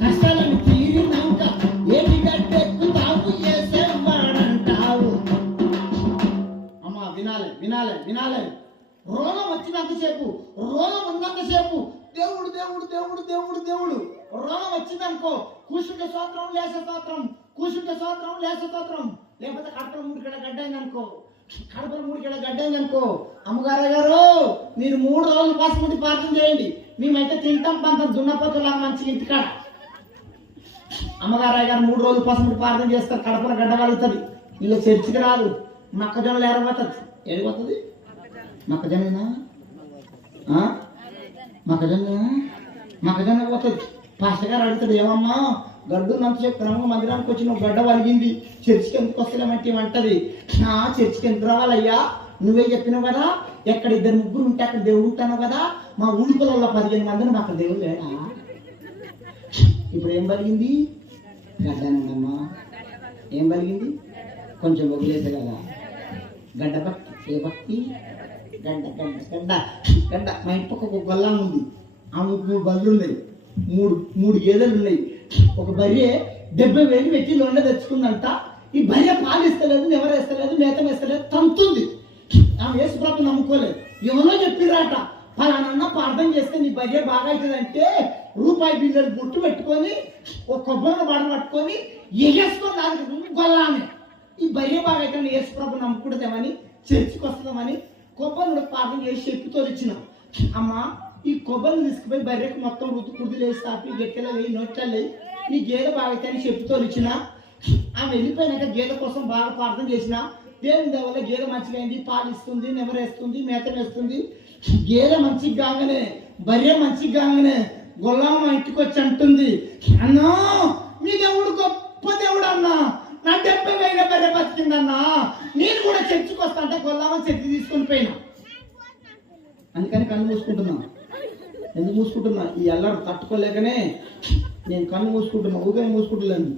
కష్టాలను తీరినాక ఎటి గడ్డెక్కుతావు యేసవ్వాడంటావు. వినాలి. రోగం వచ్చినంతసేపు, రోగం ఉన్నంతసేపు దేవుడు దేవుడు దేవుడు దేవుడు దేవుడు. రోగం వచ్చిందనుకో కూసుంటే స్తోత్రం, లేసే స్తోత్రం, కూసుంటే స్తోత్రం, లేసే స్తోత్రం. లేకపోతే కడపలో 3 కిలో గడ్డ అయిందనుకో, కడపలో 3 కిలో గడ్డ అయిందనుకో, అమ్మగారు గారు మీరు 3 రోజులు పాసుకుంటే ప్రార్థన చేయండి, మేమైతే తింటాం పంతం దున్నపోతులాగా మంచి ఇంటికాడ. అమ్మగారు గారు 3 రోజులు పాసుకుంటే ప్రార్థన చేస్తారు, కడపలో గడ్డ కలుగుతుంది. వీళ్ళు చర్చికి రాదు, మొక్కజొన్నలు ఎరబోతుంది. ఎడిపోతుంది మొక్కజొన్న, మొక్కజొన్న పోతుంది. పాస్టర్ గారు అడుగుతాడు, ఏమమ్మా గడ్డు నంత చెప్పినాము, మందిరానికి వచ్చి నువ్వు గడ్డ వలిగింది, చర్చికి ఎందుకు వస్తలేమంటే ఏమంటది, చర్చికి ఎందుకు రావాలయ్యా, నువ్వే చెప్పినావు కదా, ఎక్కడ 2-3 ఉంటే అక్కడ దేవుడు ఉంటాను కదా, మా ఊళ్ళలో 15 మందిని అక్కడ దేవుడు లేడా. ఇప్పుడు ఏం బలిగింది? గడ్డనండమ్మా. ఏం బలిగింది? కొంచెం వదిలేసే కదా. గడ్డ భక్తి. ఏ భక్తి? గడ్డ గడ్డ గడ్డ గడ్డ. మా ఇంటి పక్క ఒక గొల్లం ఉంది, ఆ 3 బళ్ళు ఉన్నాయి, 3 గేదెలు ఉన్నాయి. ఒక బర్రె 70,000 పెట్టి లోన్లో తెచ్చుకుందంట. ఈ బర్రె పాలు ఇస్తలేదు, ఎవరేస్తలేదు, మేత వేస్తలేదు, తంతుంది. ఆమె యేసుప్రభు నమ్ముకోలేదు. ఎవరో చెప్పిరాట, ఫలానన్నా ప్రార్థన చేస్తే నీ బర్రె బాగా అవుతుందంటే రూపాయి బిల్లలు బొట్టు పెట్టుకొని ఒక కొబ్బరి బాడ పట్టుకొని ఎగేసుకొని దానికి గొల్లామె. ఈ బర్రె బాగా అవుతుంది, యేసుప్రభు నమ్ముకుంటుందేమని చర్చికి వస్తుందామని కొబ్బరిని ప్రార్థన చేసి చెప్పుతో ఇచ్చినాం. అమ్మ ఈ కొబ్బరిని తీసుకుపోయి బర్రెకు మొత్తం కుర్దులు వేసి తాపి గెట్టెలో వేయి నోట్లో వేయి, నీ గేదె బాగా అవుతాయని చెప్పుతో ఇచ్చిన. ఆమె వెళ్ళిపోయినాక గేదె కోసం బాగా ప్రార్థన చేసిన. దేవుని దేవల్ల గేదె మంచిగా అయింది, పాలు ఇస్తుంది, నెమరేస్తుంది, మేత వేస్తుంది. గేదె మంచిగా కాగానే, బర్రె మంచిగా కాగానే గొల్లమ్మ ఇంటికి వచ్చి అంటుంది, అన్నా మీ దేవుడు గొప్ప దేవుడు అన్నా, నా 70,000 బర్రె బతికిందన్నా, నేను కూడా చర్చికి వస్తా అంటే గొల్లమ్మ చర్చి తీసుకొని పోయినా. అందుకని కన్ను మూసుకుంటున్నా. ఎందుకు మూసుకుంటున్నా? ఈ అల్లరి తట్టుకోలేకనే నేను కన్ను మూసుకుంటున్నా, ఊరికే మూసుకుంటలేను.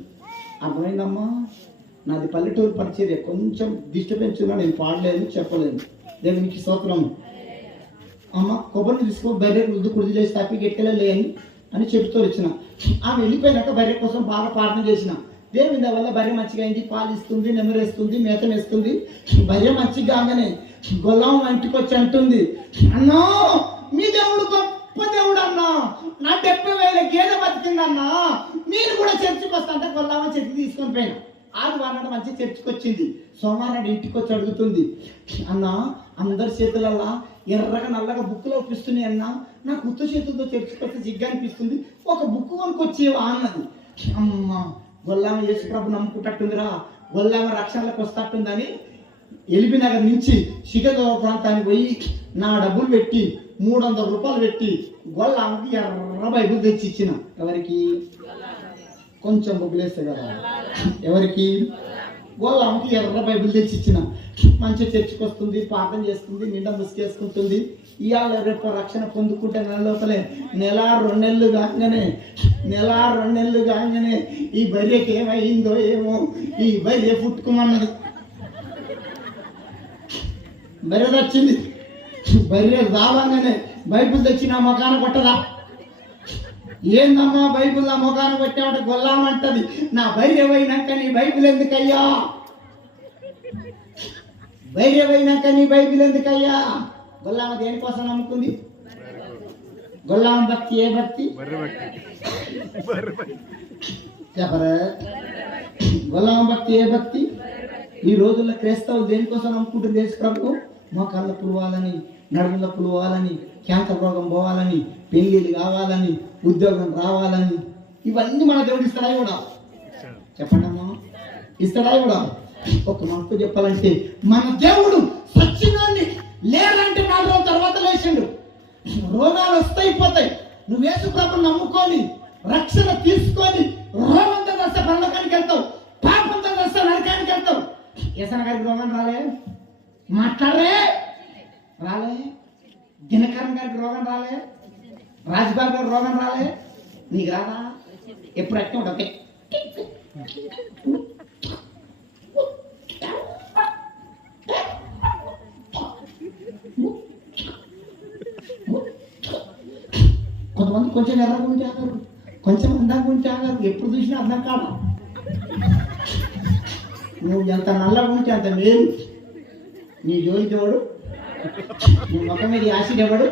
అర్థమైందమ్మా? నాది పల్లెటూరు పరిచర్య, కొంచెం డిస్టర్బెన్స్ ఉన్నా నేను పాడలేను, చెప్పలేను. దేవునికి స్తోత్రం. అమ్మ కొబ్బరిని తీసుకో, బర్రె కుర్ది చేసి తాపి గెట్టెలో లేని అని చెప్తూ వచ్చిన. ఆమె వెళ్ళిపోయినాక బర్రె కోసం బాగా ప్రార్థన చేసిన. దేవుని వల్ల బర్రె మంచిగా అయింది, పాలు ఇస్తుంది, నెమరేస్తుంది, మేత వేస్తుంది. బర్రె మంచిగా కాగానే గొల్లం ఇంటికి వచ్చి అంటుంది, అన్నా మీ దేవుడు గొప్ప దేవుడు అన్నా, నా 70,000 గేదె బతికిందన్నా, నేను కూడా చర్చికి వస్తా అంటే గొల్లం చర్చి తీసుకొని పోయినా. ఆదివారం మంచి చర్చికి వచ్చింది, సోమవారం ఇంటికి వచ్చి అడుగుతుంది, అన్న అందరి చేతులల్లా ఎర్రగా నల్లగా బుక్కులు ఒప్పిస్తున్నాయి అన్న, నాకు ఉత్త చేతులతో చర్చికి వస్తే సిగ్గా అనిపిస్తుంది, ఒక బుక్ కొనుక్కొచ్చేవా అన్నది. అమ్మ గొల్లామ యేసుప్రభు నమ్ముకుంటుందిరా, గొల్లామ రక్షణలకు వస్తట్టుందని ఎల్బీనగర్ నుంచి శిఖగవ ప్రాంతానికి పోయి నా డబ్బులు పెట్టి 300 రూపాయలు పెట్టి గొల్లామకి ఎర్ర బైబుల్ తెచ్చి ఇచ్చిన. ఎవరికి? కొంచెం బొగ్గులేస్తే కదా. ఎవరికి? గొల్లామకి ఎర్ర బైబుల్ తెచ్చి ఇచ్చిన. మంచిగా చర్చికి వస్తుంది, ప్రార్థన చేస్తుంది, నిండా ముసుకేసుకుంటుంది. ఇవాళ రేపు రక్షణ పొందుకుంటే నెల లోపలే, 1-2 నెలలు కాగానే, 1-2 నెలలు కాగానే ఈ బర్రెకి ఏమైందో ఏమో, ఈ బర్రె పుట్టుకోమన్నది. బర్రె వచ్చింది, బర్రె రావాగానే బైబుల్ తెచ్చి నా మొఖాన కొట్టదా. ఏందమ్మా బైబుల్ నా మొఖాన కొట్టామంటే గొల్లామంటది, నా బర్రె పోయినాక నీ బైబుల్ ఎందుకయ్యా, బర్రె పోయినాక నీ బైబిల్ ఎందుకయ్యా. గొల్లామ దేనికోసం నమ్ముకుంది? గొల్లామ భక్తి ఏ భక్తి? చెప్పరా? గొల్లామ భక్తి ఏ భక్తి? ఈ రోజుల్లో క్రైస్తవులు దేనికోసం నమ్ముకుంటుంది? యేసు ప్రభు మోకాళ్ళ పులవాలని, నడుముల పులవాలని, క్యాన్సర్ రోగం పోవాలని, పెళ్ళిళ్ళు కావాలని, ఉద్యోగం రావాలని, ఇవన్నీ మన దేవుడు ఇస్తాడా కూడా? చెప్పండి అమ్మా, ఇస్తాడా కూడా? ఒక మనకు చెప్పాలంటే మన దేవుడు సచ్చినాన్ని లేదంటే 4 రోజుల తర్వాత లేచిండు. రోగాలు వస్తాయి పోతాయి. నువ్వు యేసు ప్రభువుని నమ్ముకొని రక్షణ తీసుకొని రోగంతో వస్తే పరలోకానికి వెళ్తావు, పాపంతో వస్తే నరకానికి వెళ్తావు. ఏసన్న గారికి రోగం రాలే, మాట్లాడరే రాలే, దినకరన్ గారికి రోగం రాలే, రాజ్బాబు గారికి రోగం రాలే, నీకు రాదా? ఎప్పుడు అట్టే ఉంటుంది. కొంతమంది కొంచెం ఎర్ర గురించి ఆగారు, కొంచెం అందాక గురించి ఆగారు, ఎప్పుడు చూసినా అర్థం కాదా. నువ్వు ఎంత నల్ల గురించి అంత మేలు, నీ జోలి జోడు నీ ముఖం మీద యాసిడ్ ఎవడు,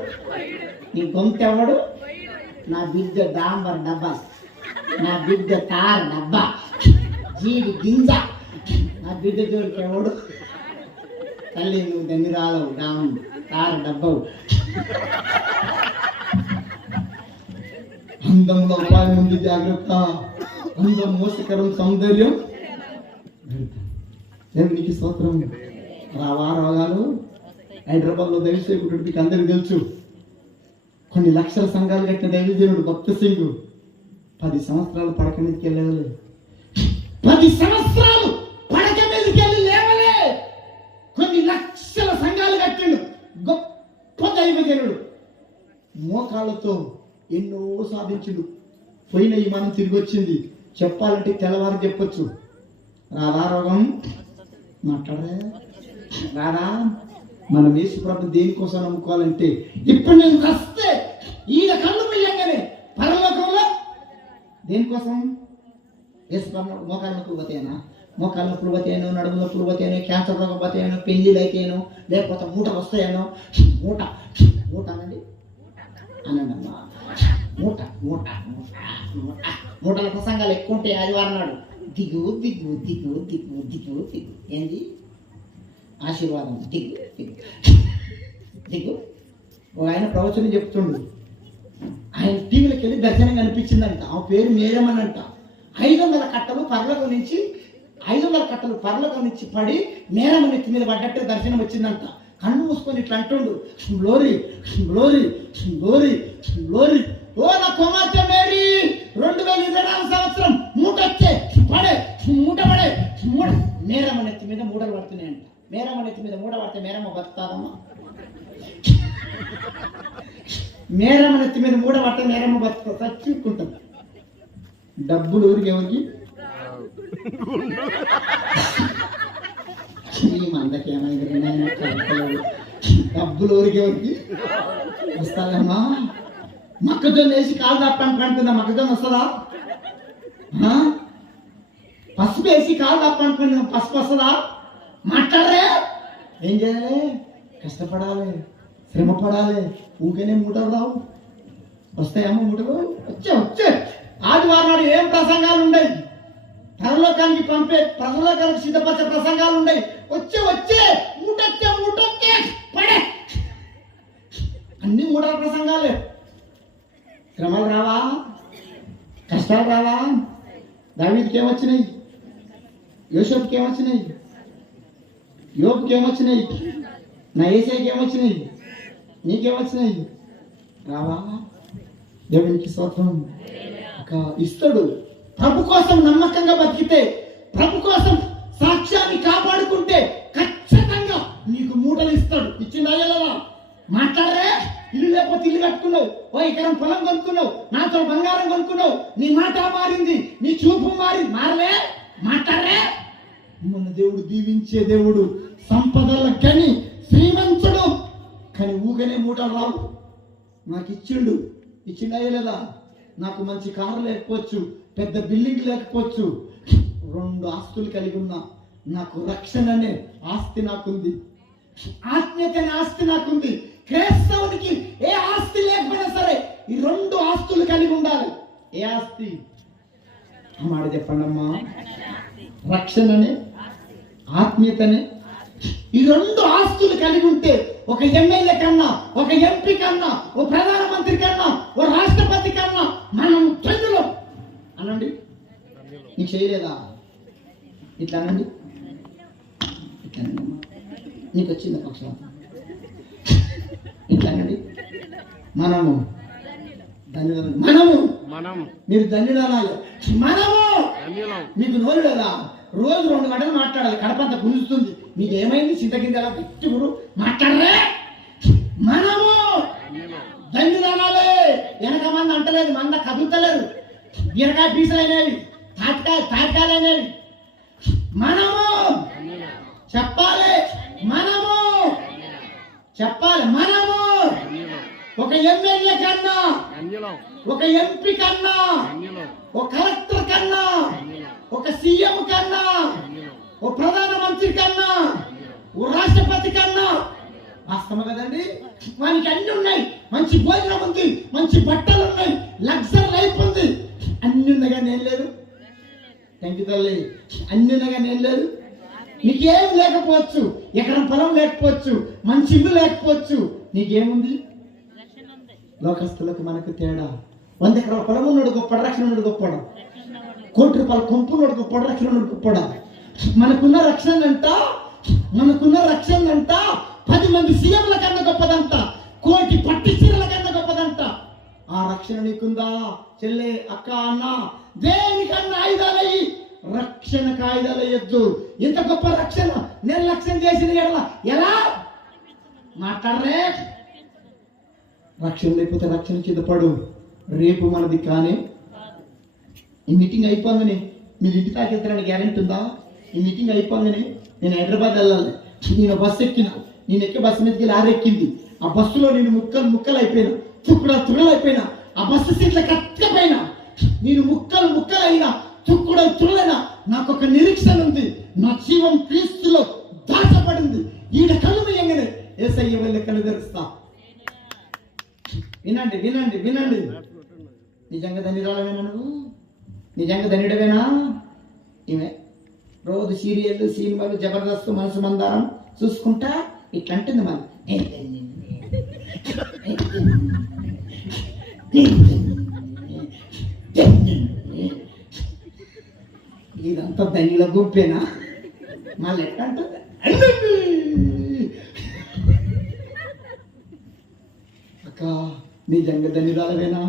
నీ గొంతు ఎవడు? నా బిడ్డ డాంబర్ డబ్బా, నా బిడ్డ తార్ డబ్బా, జీడి గింజ, నా బిడ్డ జోలికి ఎవడు? తల్లి నువ్వు ధన్యురాలవు, డామ్ తార్ డబ్బవు. అందంలో అపాయం ఉంది, జాగ్రత్త. అందం మోసకరం, సౌందర్యం దేవునికి స్తోత్రం. రావా రోగాలు హైదరాబాద్లో దైవసేవకుడు మీకు అందరికి తెలుసు. కొన్ని లక్షల సంఘాలు కట్టిన దైవజనుడు భక్త సింగ్ 10 సంవత్సరాలు పడక మీదకి వెళ్ళలే. 10 సంవత్సరాలు పడక మీదకి వెళ్ళి లేవలే. కొన్ని లక్షల సంఘాలు కట్టిండు గొప్ప దైవజనుడు. మోకాళ్ళతో ఎన్నో సాధించుడు. పోయిన ఈ మనం తిరిగి వచ్చింది. చెప్పాలంటే తెల్లవారు చెప్పొచ్చు. రాధా రోగం మాట్లాడరా రాదా? మనం యేసు ప్రభు దేనికోసం నమ్ముకోవాలంటే, ఇప్పుడు నేను వస్తే ఈయన కళ్ళు పోయంగానే పరలోకంలో దేనికోసం? యేసు ప్రభు మోకాళ్ళ నొప్పులు పోతేనా, మోకాళ్ళ నొప్పులు పోతేనో, నడుము నొప్పులు పోతేనో, క్యాన్సర్ రోగం పోతేనో, పెళ్లిళ్ళు అయితేనో, లేకపోతే మూటలు వస్తాయనో. మూట మూట అనండి, అనండమ్మా. మూట మూట మూట మూట మూటల ప్రసంగాలు ఎక్కువ ఉంటాయి. ఆదివారం నాడు దిగు దిగు దిగు దిగు దిగు దిగు. ఏంది? ఆశీర్వాదం. దిగు దిగు దిగు. ఆయన ప్రవచనం చెప్తుండు. ఆయన టీవీలోకి వెళ్ళి దర్శనం కనిపించిందంట. ఆ పేరు మేరమనంట. 500 కట్టలు పర్లకు నుంచి 500 కట్టలు పర్లకు నుంచి పడి మేరమ నెత్తి మీద పడ్డట్టే దర్శనం వచ్చిందంట. కన్ను మూసుకొని ఇట్లా అంటుండు, గ్లోరీ గ్లోరీ గ్లోరీ గ్లోరీ. ఓ నా కుమార్తె మేరీ, 2024 సంవత్సరం మూట వచ్చే పడే, మూట పడే, మూట. మేరమ్మ నెత్తి మీద మూటలు పడుతున్నాయంట. మేరమ్మ నెత్తి మీద మూట పడితే మేరమ్మ బతుకుతాదమ్మా? మేరమ్మ నెత్తి మీద మూట పడితే మేరమ్మ బతుకు చచ్చుకుంటుంది. డబ్బులు ఊరికి ఎవరికి? మందకేమైంది? డబ్బులు ఊరికి ఎవరికి వస్తాదమ్మా? మొక్కజొన్న వేసి కాలు తప్పని పండుకుందా? మొక్కజొన్న వస్తుందా? పసుపు వేసి కాలు తప్పనుకుందా? పసుపు వస్తుందా? మాట్లాడరే. ఏం చేయాలి? కష్టపడాలి, శ్రమ పడాలి. ఊకేనే మూటలు రావు. వస్తాయమ్మా మూటలు? వచ్చే ఆదివారం నాడు ఏం ప్రసంగాలు ఉన్నాయి? పరలోకానికి పంపే, పరలోకానికి సిద్ధపరిచే ప్రసంగాలు ఉన్నాయి. వచ్చే మూటొచ్చే మూటొచ్చే పడే. అన్ని మూటల ప్రసంగాలే. శ్రమలు రావా? కష్టాలు రావా? దావీదుకి ఏమొచ్చినాయి? యోసేపుకి ఏమొచ్చినాయి? యోబుకి ఏమొచ్చినాయి? నా యేసయ్యకి ఏమొచ్చినాయి? నీకేమొచ్చినాయి? రావా? దేవునికి స్తోత్రం. ఇస్తాడు. ప్రభు కోసం నమ్మకంగా బతికితే, ప్రభు కోసం సాక్ష్యాన్ని కాపాడుకుంటే ఖచ్చితంగా నీకు మూటలు ఇస్తాడు. ఇచ్చిందా లేదా? మాట్లాడరే. ఇల్లు లేకపోతే ఇల్లు కట్టుకున్నావు, ఓ ఎకరం పొలం కొనుక్కున్నావు, నాతో బంగారం కొనుక్కున్నావు, నీ మాట మారింది, నీ చూపు మారలే. మాట్లాడరే. మన దేవుడు దీవించే దేవుడు, సంపదల కని శ్రీమంతుడు. కానీ ఊగనే మూటలు రావు. నాకు ఇచ్చిండా లేదా? నాకు మంచి కారు లేకపోవచ్చు, పెద్ద బిల్డింగ్ లేకపోవచ్చు, 2 ఆస్తులు కలిగి ఉన్నా, నాకు రక్షణ అనే ఆస్తి నాకుంది, ఆత్మీయత అనే ఆస్తి నాకుంది. క్రైస్తవునికి ఏ ఆస్తి లేకపోయినా సరే ఈ 2 ఆస్తులు కలిగి ఉండాలి. ఏ ఆస్తి? మాట చెప్పండి అమ్మా. రక్షణనే, ఆత్మీయతనే. ఈ 2 ఆస్తులు కలిగి ఉంటే ఒక ఎమ్మెల్యే కన్నా, ఒక ఎంపీ కన్నా, ఓ ప్రధానమంత్రి కన్నా, ఓ రాష్ట్రపతి కన్నా మనం ధన్యులు అనండి. నీకు చేయలేదా? ఇట్లా అనండి. నీకు వచ్చింది పక్షం. ఇట్లా అనండి. మనము మీరు ధన్యులు అనాలి. మనము మీకు నోరు లేదా? రోజు 2 గంటలు మాట్లాడాలి. కడపంత గుంజుతుంది. మీకు ఏమైంది? చింతకింద ఎలా పెట్టుకురు? మాట్లాడరే. మనము ధన్యులు అనాలి. వెనక మంది అంటలేదు, మంద కదులుతలేదు. బీరకాయ పీసులు అయినవి, తాటికాయలు అయినవి. మనము చెప్పాలి. మనము చెప్పాలి. మనము ఒక ఎమ్మెల్యే కన్నా, ఒక ఎంపీ కన్నా, ఒక కలెక్టర్ కన్నా, ఒక సీఎం కన్నా, ఓ ప్రధానమంత్రి కన్నా, ఓ రాష్ట్రపతి కన్నా వాస్తవం కదండి? వానికి అన్ని ఉన్నాయి, మంచి భోజనం ఉంది, మంచి బట్టలు ఉన్నాయి, లగ్జరీ లైఫ్ ఉంది. అన్ని ఉండగా నేను లేదు. థ్యాంక్ యూ తల్లి. అన్ని ఉండగా నేను లేదు. నీకేం లేకపోవచ్చు, ఎకరం పొలం లేకపోవచ్చు, మంచి ఇల్లు లేకపోవచ్చు, నీకేముంది? లోకస్తులకు మనకు తేడా. 100 ఎకరాల పొలం ఉన్నాడు గొప్ప, రక్షణ ఉన్నాడు గొప్పడా. 1 కోటి రూపాయల కొంపు ఉన్నాడు గొప్ప, రక్షణ ఉన్నాడు గొప్పడా. మనకున్న రక్షణ అంట 10 మంది సీఎంల కన్నా గొప్పదంట, 1 కోటి పట్టి చీరల కన్నా గొప్పదంట. ఆ రక్షణ నీకుందా చెల్లె, అక్క, అన్న? దేనికన్నా ఆయుధాలయ్యి రక్షణ కాయుధాలు వేయొద్దు. ఇంత గొప్ప రక్షణ నిర్లక్ష్యం చేసిన ఎలా మాట్లాడరే? రక్షణ లేకపోతే రక్షణ కింద పడు. రేపు మనది కానీ ఈ మీటింగ్ అయిపోగానే మీరు ఇంటి తాకెత్తడానికి గ్యారెంటీ ఉందా? ఈ మీటింగ్ అయిపోగానే నేను హైదరాబాద్ వెళ్ళాలి, నేను బస్సు ఎక్కిన, నేను ఎక్కే బస్సు మీదకి లారీ ఎక్కింది, ఆ బస్సులో నేను ముక్కలు అయిపోయినా, తుక్కుడలు అయిపోయినా, ఆ బస్సు సీట్ల కట్టకపోయినా, నేను ముక్కలు అయినా, తుక్కుడైనా నాకు ఒక నిరీక్షణ ఉంది. నా జీవం క్రీస్తులో దాచబడింది. ఈడ కళ్ళు ఎంగనే యేసయ్య వెళ్ళి కళ్ళు తెరుస్తా. వినండి వినండి వినండి. నిజంగా ధన్యురాలవేనా నువ్వు? నిజంగా ధన్యుడవేనా? ఈమె రోజు సీరియల్, సినిమాలు, జబర్దస్త్, మనసు మందారం చూసుకుంటా ఇట్లా అంటుంది. మన ఇదంతా ధన్యుల గుంపేనా? మళ్ళీ ఎట్లా అంటుంది? అక్క నిజంగా ధన్యురాలవేనా?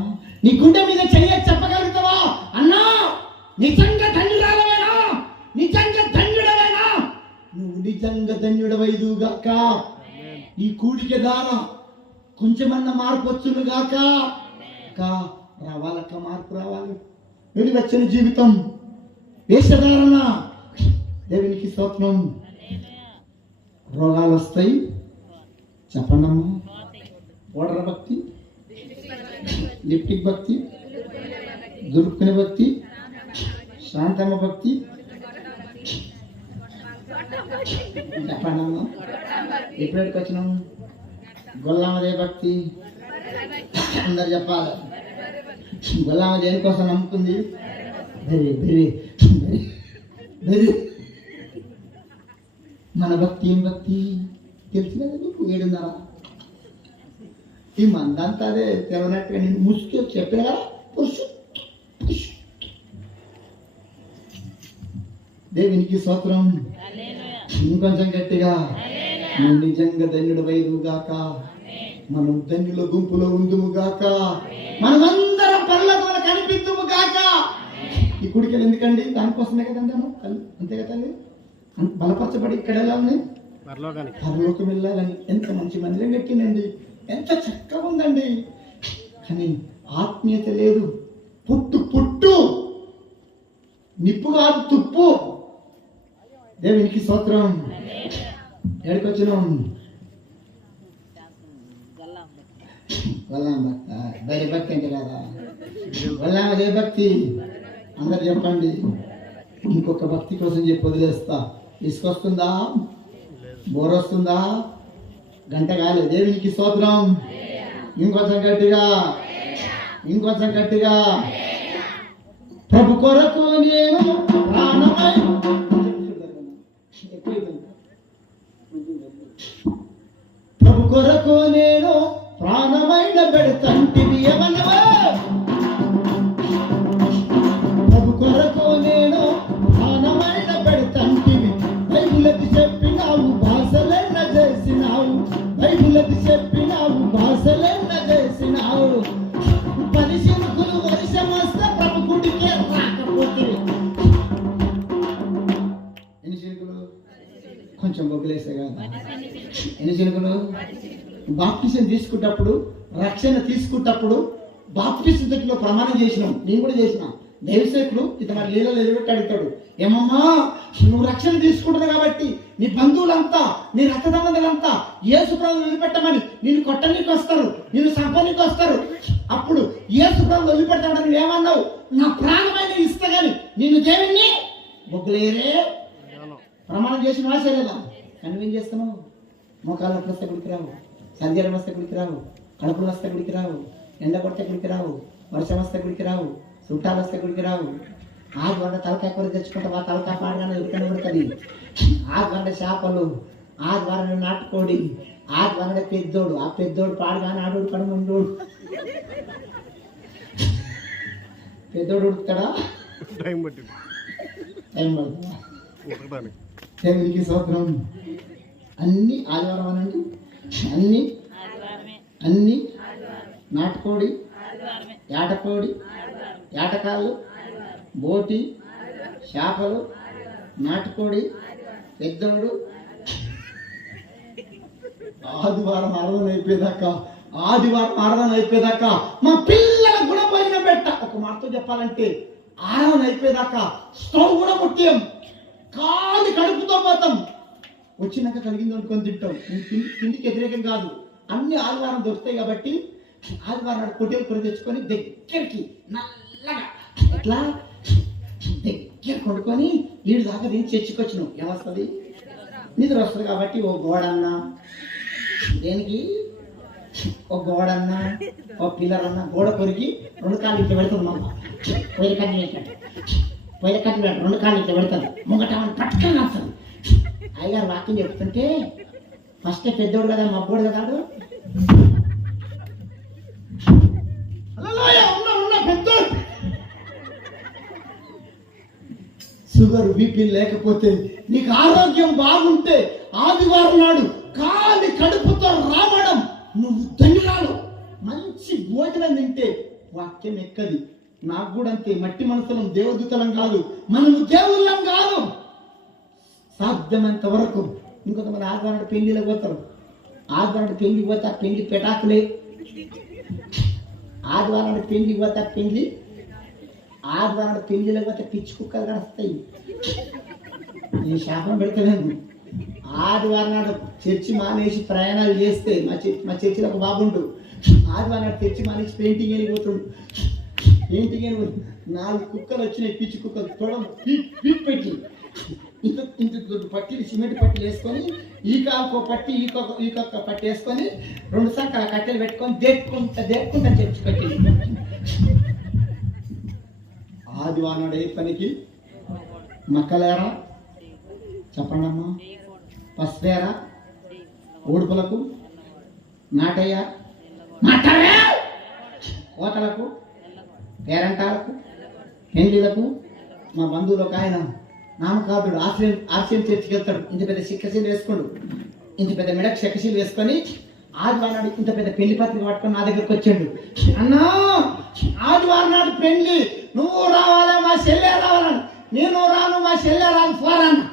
నీ గుండె మీద చెయ్యి చెప్పగలుగుతావా? అన్నా నిజంగా ధన్యురాలవేనా? నిజంగా ధన్యుడవేనా? నువ్వు నిజంగా ధన్యుడవైదుగాక. ఈ కూడిక ద్వారా కొంచెమన్నా మార్పు వచ్చును గాక. రావాలక్క, మార్పు రావాలి. వెలువచ్చిన జీవితం, వేషధారణ, దేవునికి స్తోత్రం. రోగాలు వస్తాయి చెప్పండమ్మా. ఓడర భక్తి, లిప్టిక్ భక్తి, దురుక్కునే భక్తి, శాంతమ్మ భక్తి చెప్పండమ్మా. ఎప్పుడెక్కడికి వచ్చినాం? గొల్లామదే భక్తి. అందరు చెప్పాలి. గొల్లామ దేనికోసం నమ్ముకుంది? మన భక్తి ఏం భక్తి తెలుసు కదా నీకు? 7:30 ఈ మందంతా అదే తెలవనట్టుగా నేను ముసుకు చెప్పినా పురుషు. దేవునికి స్తోత్రం. ఇంకొంచెం గట్టిగా, నువ్వు నిజంగా ధన్యుడు వైదుగాక. మనం ధన్యుల గుంపులో ఉందుము గాక. మనమందరం పరలోకంలో కనిపిద్దుము గాక. ఈ కుడికలు ఎందుకండి? దానికోసమే కదండి అమ్మ, అంతే కదండి. బలపరచబడి ఇక్కడ వెళ్ళాలని, పరలోకం వెళ్ళాలని. ఎంత మంచి మందిరం కట్టిందండి, ఎంత చక్కగా ఉందండి. కానీ ఆత్మీయత లేదు. పుట్టు నిప్పు కాదు, తుప్పు. దేవునికి స్తోత్రం. ఎక్కడికి వచ్చినాం? వేరే భక్తి అంటే కదా. అదే భక్తి. అందరు చెప్పండి. ఇంకొక భక్తి కోసం చెప్పి వదిలేస్తా. తీసుకొస్తుందా? బోర్ వస్తుందా? గంట కాలేదు. దేవునికి స్తోత్రం. ఇంకొంచెం గట్టిగా. ప్రభు కొరకు నేను ప్రాణమై, ప్రభు కొరకు నేను ప్రాణమైన పెడతంటివి ఏమన్నవా? ప్రభు కొరకు నేను ప్రాణమైన పెడతంటివి. బైబిలది చెప్పినావు, భాషలెన్న చేసినావు. బైబిలది చెప్పినావు, భాషలెన్న చేసినావు. 10 శిలుకులు వర్షం వస్తే ప్రభు గుడికే రాకపోతే. ఎన్ని శిలుకులు? కొంచెం బొగ్గులేసే కదా. ఎన్ని శిలుకులు? బాప్టిజం తీసుకుంటప్పుడు, రక్షణ తీసుకుంటప్పుడు బాప్టిజం దగ్గర ప్రమాణం చేసినాం. నేను కూడా చేసిన. దైవసేకుడు ఇతను లీలలో ఎదురుపెట్టి అడుగుతాడు, ఏమమ్మా నువ్వు రక్షణ తీసుకుంటున్నావు కాబట్టి నీ బంధువులంతా, నీ రక్త సంబంధాలంతా యేసు ప్రభువుని వదిలిపెట్టమని నిన్ను కొట్టడానికి వస్తారు, నిన్ను సంపానికి వస్తారు. అప్పుడు యేసు ప్రభువుని వదిలిపెట్టామని నువ్వు ఏమన్నావు? నా ప్రాణమైన ఇస్తా గాని నిన్ను దేవుణ్ణి బొగ్గులేరే. ప్రమాణం చేసిన వాసే లేదా? కానీ ఏం చేస్తున్నావు? మోకాళ్ళ నొప్పులు వస్తే గుడికి రావు, సంధ్యాలు వస్తే గుడికి రావు, కడుపులు వస్తే గుడికి రావు, ఎండ కొడితే గుడికి రావు, వర్షం వస్తే గుడికి రావు, చుట్టాలు వస్తే గుడికి రావు. ఆదివారం తలకాయ కూర తెచ్చుకుంటావా, తలకాయ పాడగానే ఉడకని ఉడకది. ఆదివారం చేపలు, ఆదివారం నాటుకోడి, ఆదివారం పెద్దోడు, ఆ పెద్దోడు పాడగానే ఆడోడు కడుము ఉండోడు. పెద్దోడు ఉడుకుతాడా? టైం పట్టింది టైం పడుతుందా? ఉడకడానికి. దేవునికి స్తోత్రం. అన్ని ఆదివారం అనండి, అన్ని అన్ని నాటుకోడి, ఏటకోడి, ఏటకాళ్ళు, బోటి, చేపలు, నాటుకోడి, పెద్దోడు. ఆదివారం ఆరాధన అయిపోయేదాకా మా పిల్లల గుణపోయిన పెట్ట. ఒక మాటతో చెప్పాలంటే ఆరాధన అయిపోయేదాకా స్టవ్ కూడా ముట్టాం, కాలి కడుపుతో పోతాం. వచ్చినాక కలిగింది అనుకొని తింటాం. తిండికి వ్యతిరేకం కాదు, అన్ని ఆదివారం దొరుకుతాయి కాబట్టి ఆదివారం నాడు పొట్టేలు కూర తెచ్చుకొని దగ్గరికి నల్లగా ఇట్లా దగ్గర కొనుక్కొని వీడి దాకా దీన్ని చర్చకొచ్చినాం. ఏమొస్తుంది? నిద్ర వస్తుంది కాబట్టి ఓ గోడన్నా, దేనికి ఒక గోడన్నా, ఒక పిల్లర్ అన్నా గోడ కొరికి 2 కాళ్ళు ఇట్లా పెడుతుంది. మమ్మ పొయ్యిల కట్టి పెట్టాడు, పొయ్యిల కట్టి పెట్టాడు, 2 కాళ్ళు ఇట్లా పెడతాడు, ముంగటమని పట్టుకొని వస్తుంది. అయ్యగారు వాక్యం చెప్తుంటే ఫస్ట్ పెద్దోడు కదా, మబ్బోడు కాదు, పెద్దోడు. షుగర్ బీపీ లేకపోతే, నీకు ఆరోగ్యం బాగుంటే ఆదివారం నాడు కాలి కడుపుతో రావడం నువ్వు ధన్యురాలు. మంచి భోజనం తింటే వాక్యం ఎక్కది. నాకు కూడా అంతే, మట్టి మనసులం, దేవదూతలం కాదు, మనము దేవుళ్ళం కాదు. సాధ్యమైనంత వరకు ఇంకొంతమంది ఆదివారం పెళ్లిలకు పోతారు. ఆదివారం పెళ్లికి పోతే ఆ పెళ్లి పెటాకులే. ఆదివారం పెళ్లికి పోతే ఆ పెళ్లి, ఆదివారం పెళ్లిలకు పోతే పిచ్చి కుక్కలు కలుస్తాయి. నేను శాపం పెడతాను. ఆదివారం నాడు చర్చి మానేసి ప్రయాణాలు చేస్తే, మా చర్చిలో ఒక బాబుండు, ఆదివారం నాడు చర్చి మానేసి పెయింటింగ్ వెళ్ళిపోతుండు. పెయింటింగ్ వెళ్ళి 4 కుక్కలు వచ్చినాయి, పిచ్చి కుక్కలు. తొడం పీక్ పెట్టి ఇంత పట్టీలు, సిమెంట్ పట్టీలు వేసుకొని, ఈ కాలుకో పట్టి, ఈకొక్క పట్టి వేసుకొని 2 సంకల కట్టెలు పెట్టుకొని దేక్కుంటా చర్చి కట్టి. ఆదివారం నాడు ఏ పనికి? మక్కలేరా చెప్పండి అమ్మా, పసుపేరా, ఊడుపులకు, నాటయ్య, కోతలకు, పేరంటాలకు, పెళ్లిలకు. మా బంధువులు ఒక ఆయన నామకాదుడు ఆశ్రయం చర్చికి వెళ్తాడు. ఇంత పెద్ద శిక్కశీలు వేసుకోడు, ఇంత పెద్ద మెడకు శిక్కశీలు వేసుకొని ఆదివారం నాడు ఇంత పెద్ద పెళ్లి పత్రిక పట్టుకొని నా దగ్గరకు వచ్చాడు. అన్నా, ఆదివారం నాడు పెళ్లి, నువ్వు రావాలా, మా చెల్లె రావాలని. నేను రాను, మా చెల్లె రాను, పోరాను.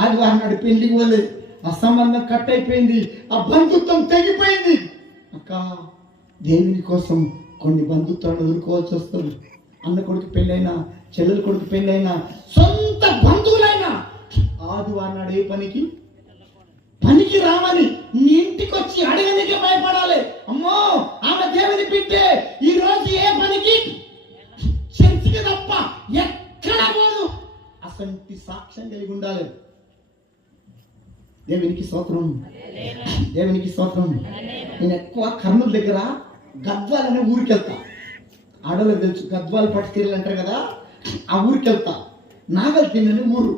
ఆదివారం నాడు పెళ్లికి పోలేదు, ఆ సంబంధం కట్ అయిపోయింది, ఆ బంధుత్వం తెగిపోయింది. అక్క, దేవుని కోసం కొన్ని బంధుత్వాలు ఎదుర్కోవాల్సి వస్తుంది. అన్న కొడుకు పెళ్ళైనా, చెల్లెల కొడుకు పెళ్ళైనా, సొంత బంధువులైనా ఆదివారం నాడు ఏ పనికి రామని నీ ఇంటికి వచ్చి అడగనికే భయపడాలి. అమ్మో, ఆమె దేవుని బిడ్డే, ఈ రోజు ఏ పనికి చర్చికి తప్ప ఎక్కడ పోదు. అసంటి సాక్ష్యం కలిగి ఉండాలి. దేవునికి స్తోత్రం, దేవునికి స్తోత్రం. నేను ఎక్కువ కర్నూలు దగ్గర గద్వాల్ అనే ఊరికి వెళ్తా. ఆడోళ్ళకి తెలుసు, గద్వాల్ పట్టుకెళ్ళి అంటారు కదా, ఆ ఊరికి వెళ్తా. నాగల్ తిన్నని ఊరు,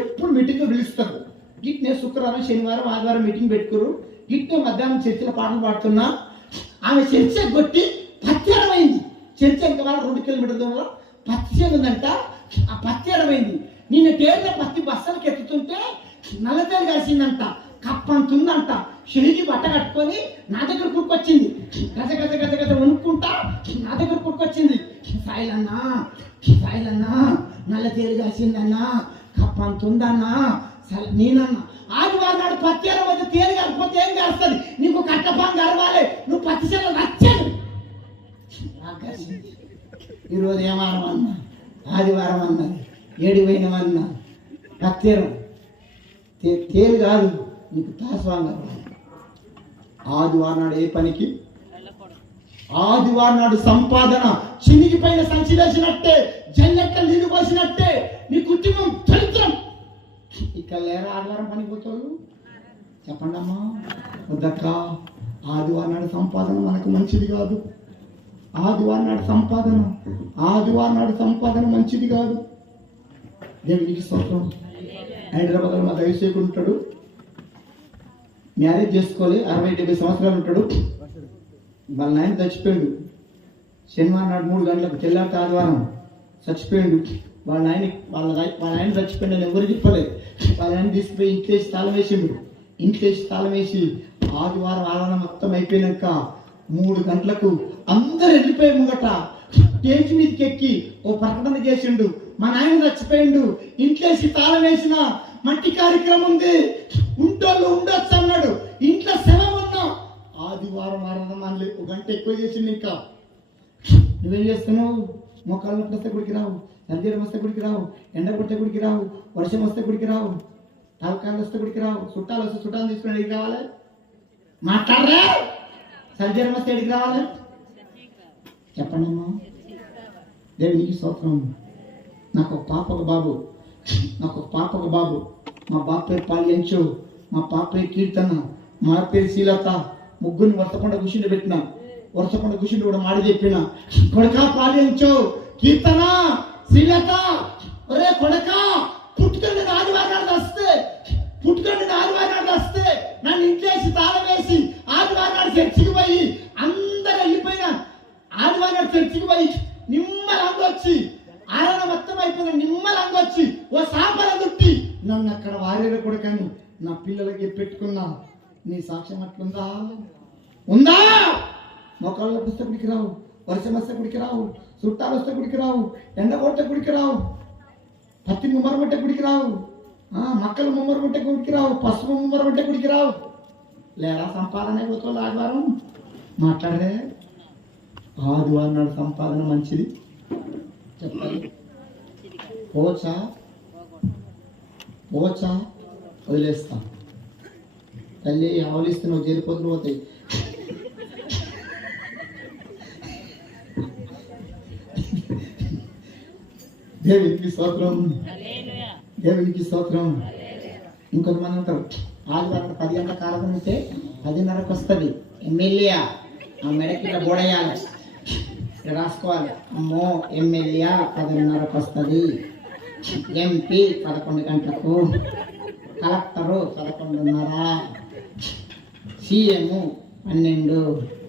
ఎప్పుడు మీటింగ్ పిలుస్తారు. గిట్నే శుక్రవారం, శనివారం, ఆదివారం మీటింగ్ పెట్టుకోరు. గిట్నే మధ్యాహ్నం చర్చిలో పాటలు పాడుతున్నా. ఆమె చర్చ కొట్టి పత్యారమైంది. చర్చ ఇంకా వాళ్ళ 2 కిలోమీటర్ల దూరంలో పత్తి ఉందంట. ఆ పత్యారమైంది. నిన్న టేర్ల పత్తి బస్సలకి ఎత్తుతుంటే నల్లతేలు కలిసిందంట, కప్పంతుందంట. శనికి బట్ట కట్టుకొని నా దగ్గర కుక్కొచ్చింది. గజ గజ గజ గజ వణుక్కుంటా నా దగ్గర కుక్కొచ్చింది. సాయిలన్నా, సాయిలన్నా, నల్లతేలు కాసిందన్నా, కప్పంతుందన్నా. నేనన్నా, ఆదివారం నాడు పత్యారం అయితే తేలి కాకపోతే ఏం కాస్తుంది? నీకు కట్టపాం గర్వాలి, నువ్వు పత్తి చెల్ల నచ్చాడు. ఈరోజు ఏమారం అన్నా, ఆదివారం అన్నది, ఏడిపోయినవన్నా, పత్యారం తేలి కాదు, నీకు తాస్వాంగ. ఆదివారం నాడు ఏ పనికి? ఆదివారం నాడు సంపాదన చినిగిపోయిన సంచి వేసినట్టే, జల్లెట్ట నీళ్ళు పోసినట్టే నీ కుటుంబం దరిద్రం. ఇక్కడ లేరా ఆదివారం పనికి పోతాడు? చెప్పండి అమ్మా. వద్దక్క, ఆదివారం నాడు సంపాదన మనకు మంచిది కాదు. ఆదివారం నాడు సంపాదన మంచిది కాదు. దేవునికి స్తోత్రం. హైదరాబాద్లో మా దైవసేకుడు ఉంటాడు. మ్యారేజ్ చేసుకోవాలి, 60-70 సంవత్సరాలు ఉంటాడు. వాళ్ళ నాయన చచ్చిపోయాడు. శనివారం నాడు 3 గంటలకు, తెల్లారి ఆదివారం చచ్చిపోయాడు. వాళ్ళ ఆయన చచ్చిపోయిండు అని ఎవరు చెప్పలేదు. వాళ్ళ ఆయన తీసుకుపోయి ఇంట్లేసి తాళం వేసి ఆదివారం ఆరాధన మొత్తం అయిపోయినాక 3 గంటలకు అందరు వెళ్ళిపోయి ముంగట స్టేజ్ మీదకి ఎక్కి ఓ ప్రకటన చేసిండు. మా నాయన చచ్చిపోయిండు, ఇంట్లేసి తాళం వేసిన మట్టి కార్యక్రమం ఉంది, ఉంటోళ్ళు ఉండొచ్చు అన్నాడు. ఇంట్లో శవం ఉన్నా ఆదివారం ఆరాధన మనలే 1 గంట ఎక్కువ చేసిండు. ఇంకా నువ్వేం చేస్తున్నావు? మోకాళ్ళ నొప్పి వస్తే గుడికి రావు, సర్జరీ వస్తే గుడికి రావు, ఎండ కొట్టే గుడికి రావు, వర్షం వస్తే గుడికి రావు, తలకాయలు వస్తే గుడికి రావు, చుట్టాలు వస్తే చుట్టాలు తీసుకుని ఎడికి రావాలి. మాట్లాడరా? సర్జరీ వస్తే ఎడికి రావాలి? చెప్పండి అమ్మా. దేవునికి స్తోత్రం. నాకు ఒక పాప ఒక బాబు. మా బాబు పేరు పాల్యంచు, మా పాప పేరు కీర్తన, మా పేరు శీలత. ముగ్గురిని వరుసకుండా కూర్చుండి కూడా మాడి చెప్పిన, కొడక పాల్యంచు, కీర్తన, శీలత, ఒరే కొడక, పుట్టుకొని ఆదివారం నాడు వస్తే నన్ను ఇంట్లేసి తాళం వేసి ఆదివారం నాడు చర్చికి పోయి అందరూ వెళ్ళిపోయినా ఆదివారం నాడు చర్చికి పోయి నిమ్మలంగొచ్చి ఆరాధన మొత్తం అయిపోయిన నిమ్మలంగొచ్చి ఓ సాపల దుట్టి నన్ను అక్కడ వారేరు కొడుకని నా పిల్లలకి పెట్టుకున్నా. నీ సాక్ష్యం అట్లుందా? ఉందా? మొక్కల్లో వస్తే గుడికి రావు, వర్షం వస్తే గుడికి రావు, చుట్టాలు వస్తే గుడికి రావు, ఎండ కొట్టే గుడికి రావు, పత్తి ముమ్మర కొట్టే గుడికి రావు, మక్కలు ముమ్మర కొట్టే గుడికి రావు, పసుపు ముమ్మర కొట్టే గుడికి రావు. లేరా సంపాదన అయిపోతుంది ఆదివారం? మాట్లాడరే. ఆదివారం నాడు సంపాదన మంచిది చెప్పాలి. పోవచ్చా? వదిలేస్తా. తల్లి ఆవలిస్తున్నావు, చేరిపోతులు పోతాయి. దేవునికి స్తోత్రం. ఇంకొంతమంది ఉంటారు, ఆదివారం 10 గంటల కాలం ఉంటే 10:30కు వస్తుంది ఎమ్మెల్యే, ఆ మెడకి బోడేయాలి, రాసుకోవాలి. అమ్మో ఎమ్మెల్యే 10:30కు వస్తుంది, ఎంపీ 11 గంటలకు, కలెక్టరు 11:30, సీఎం 12.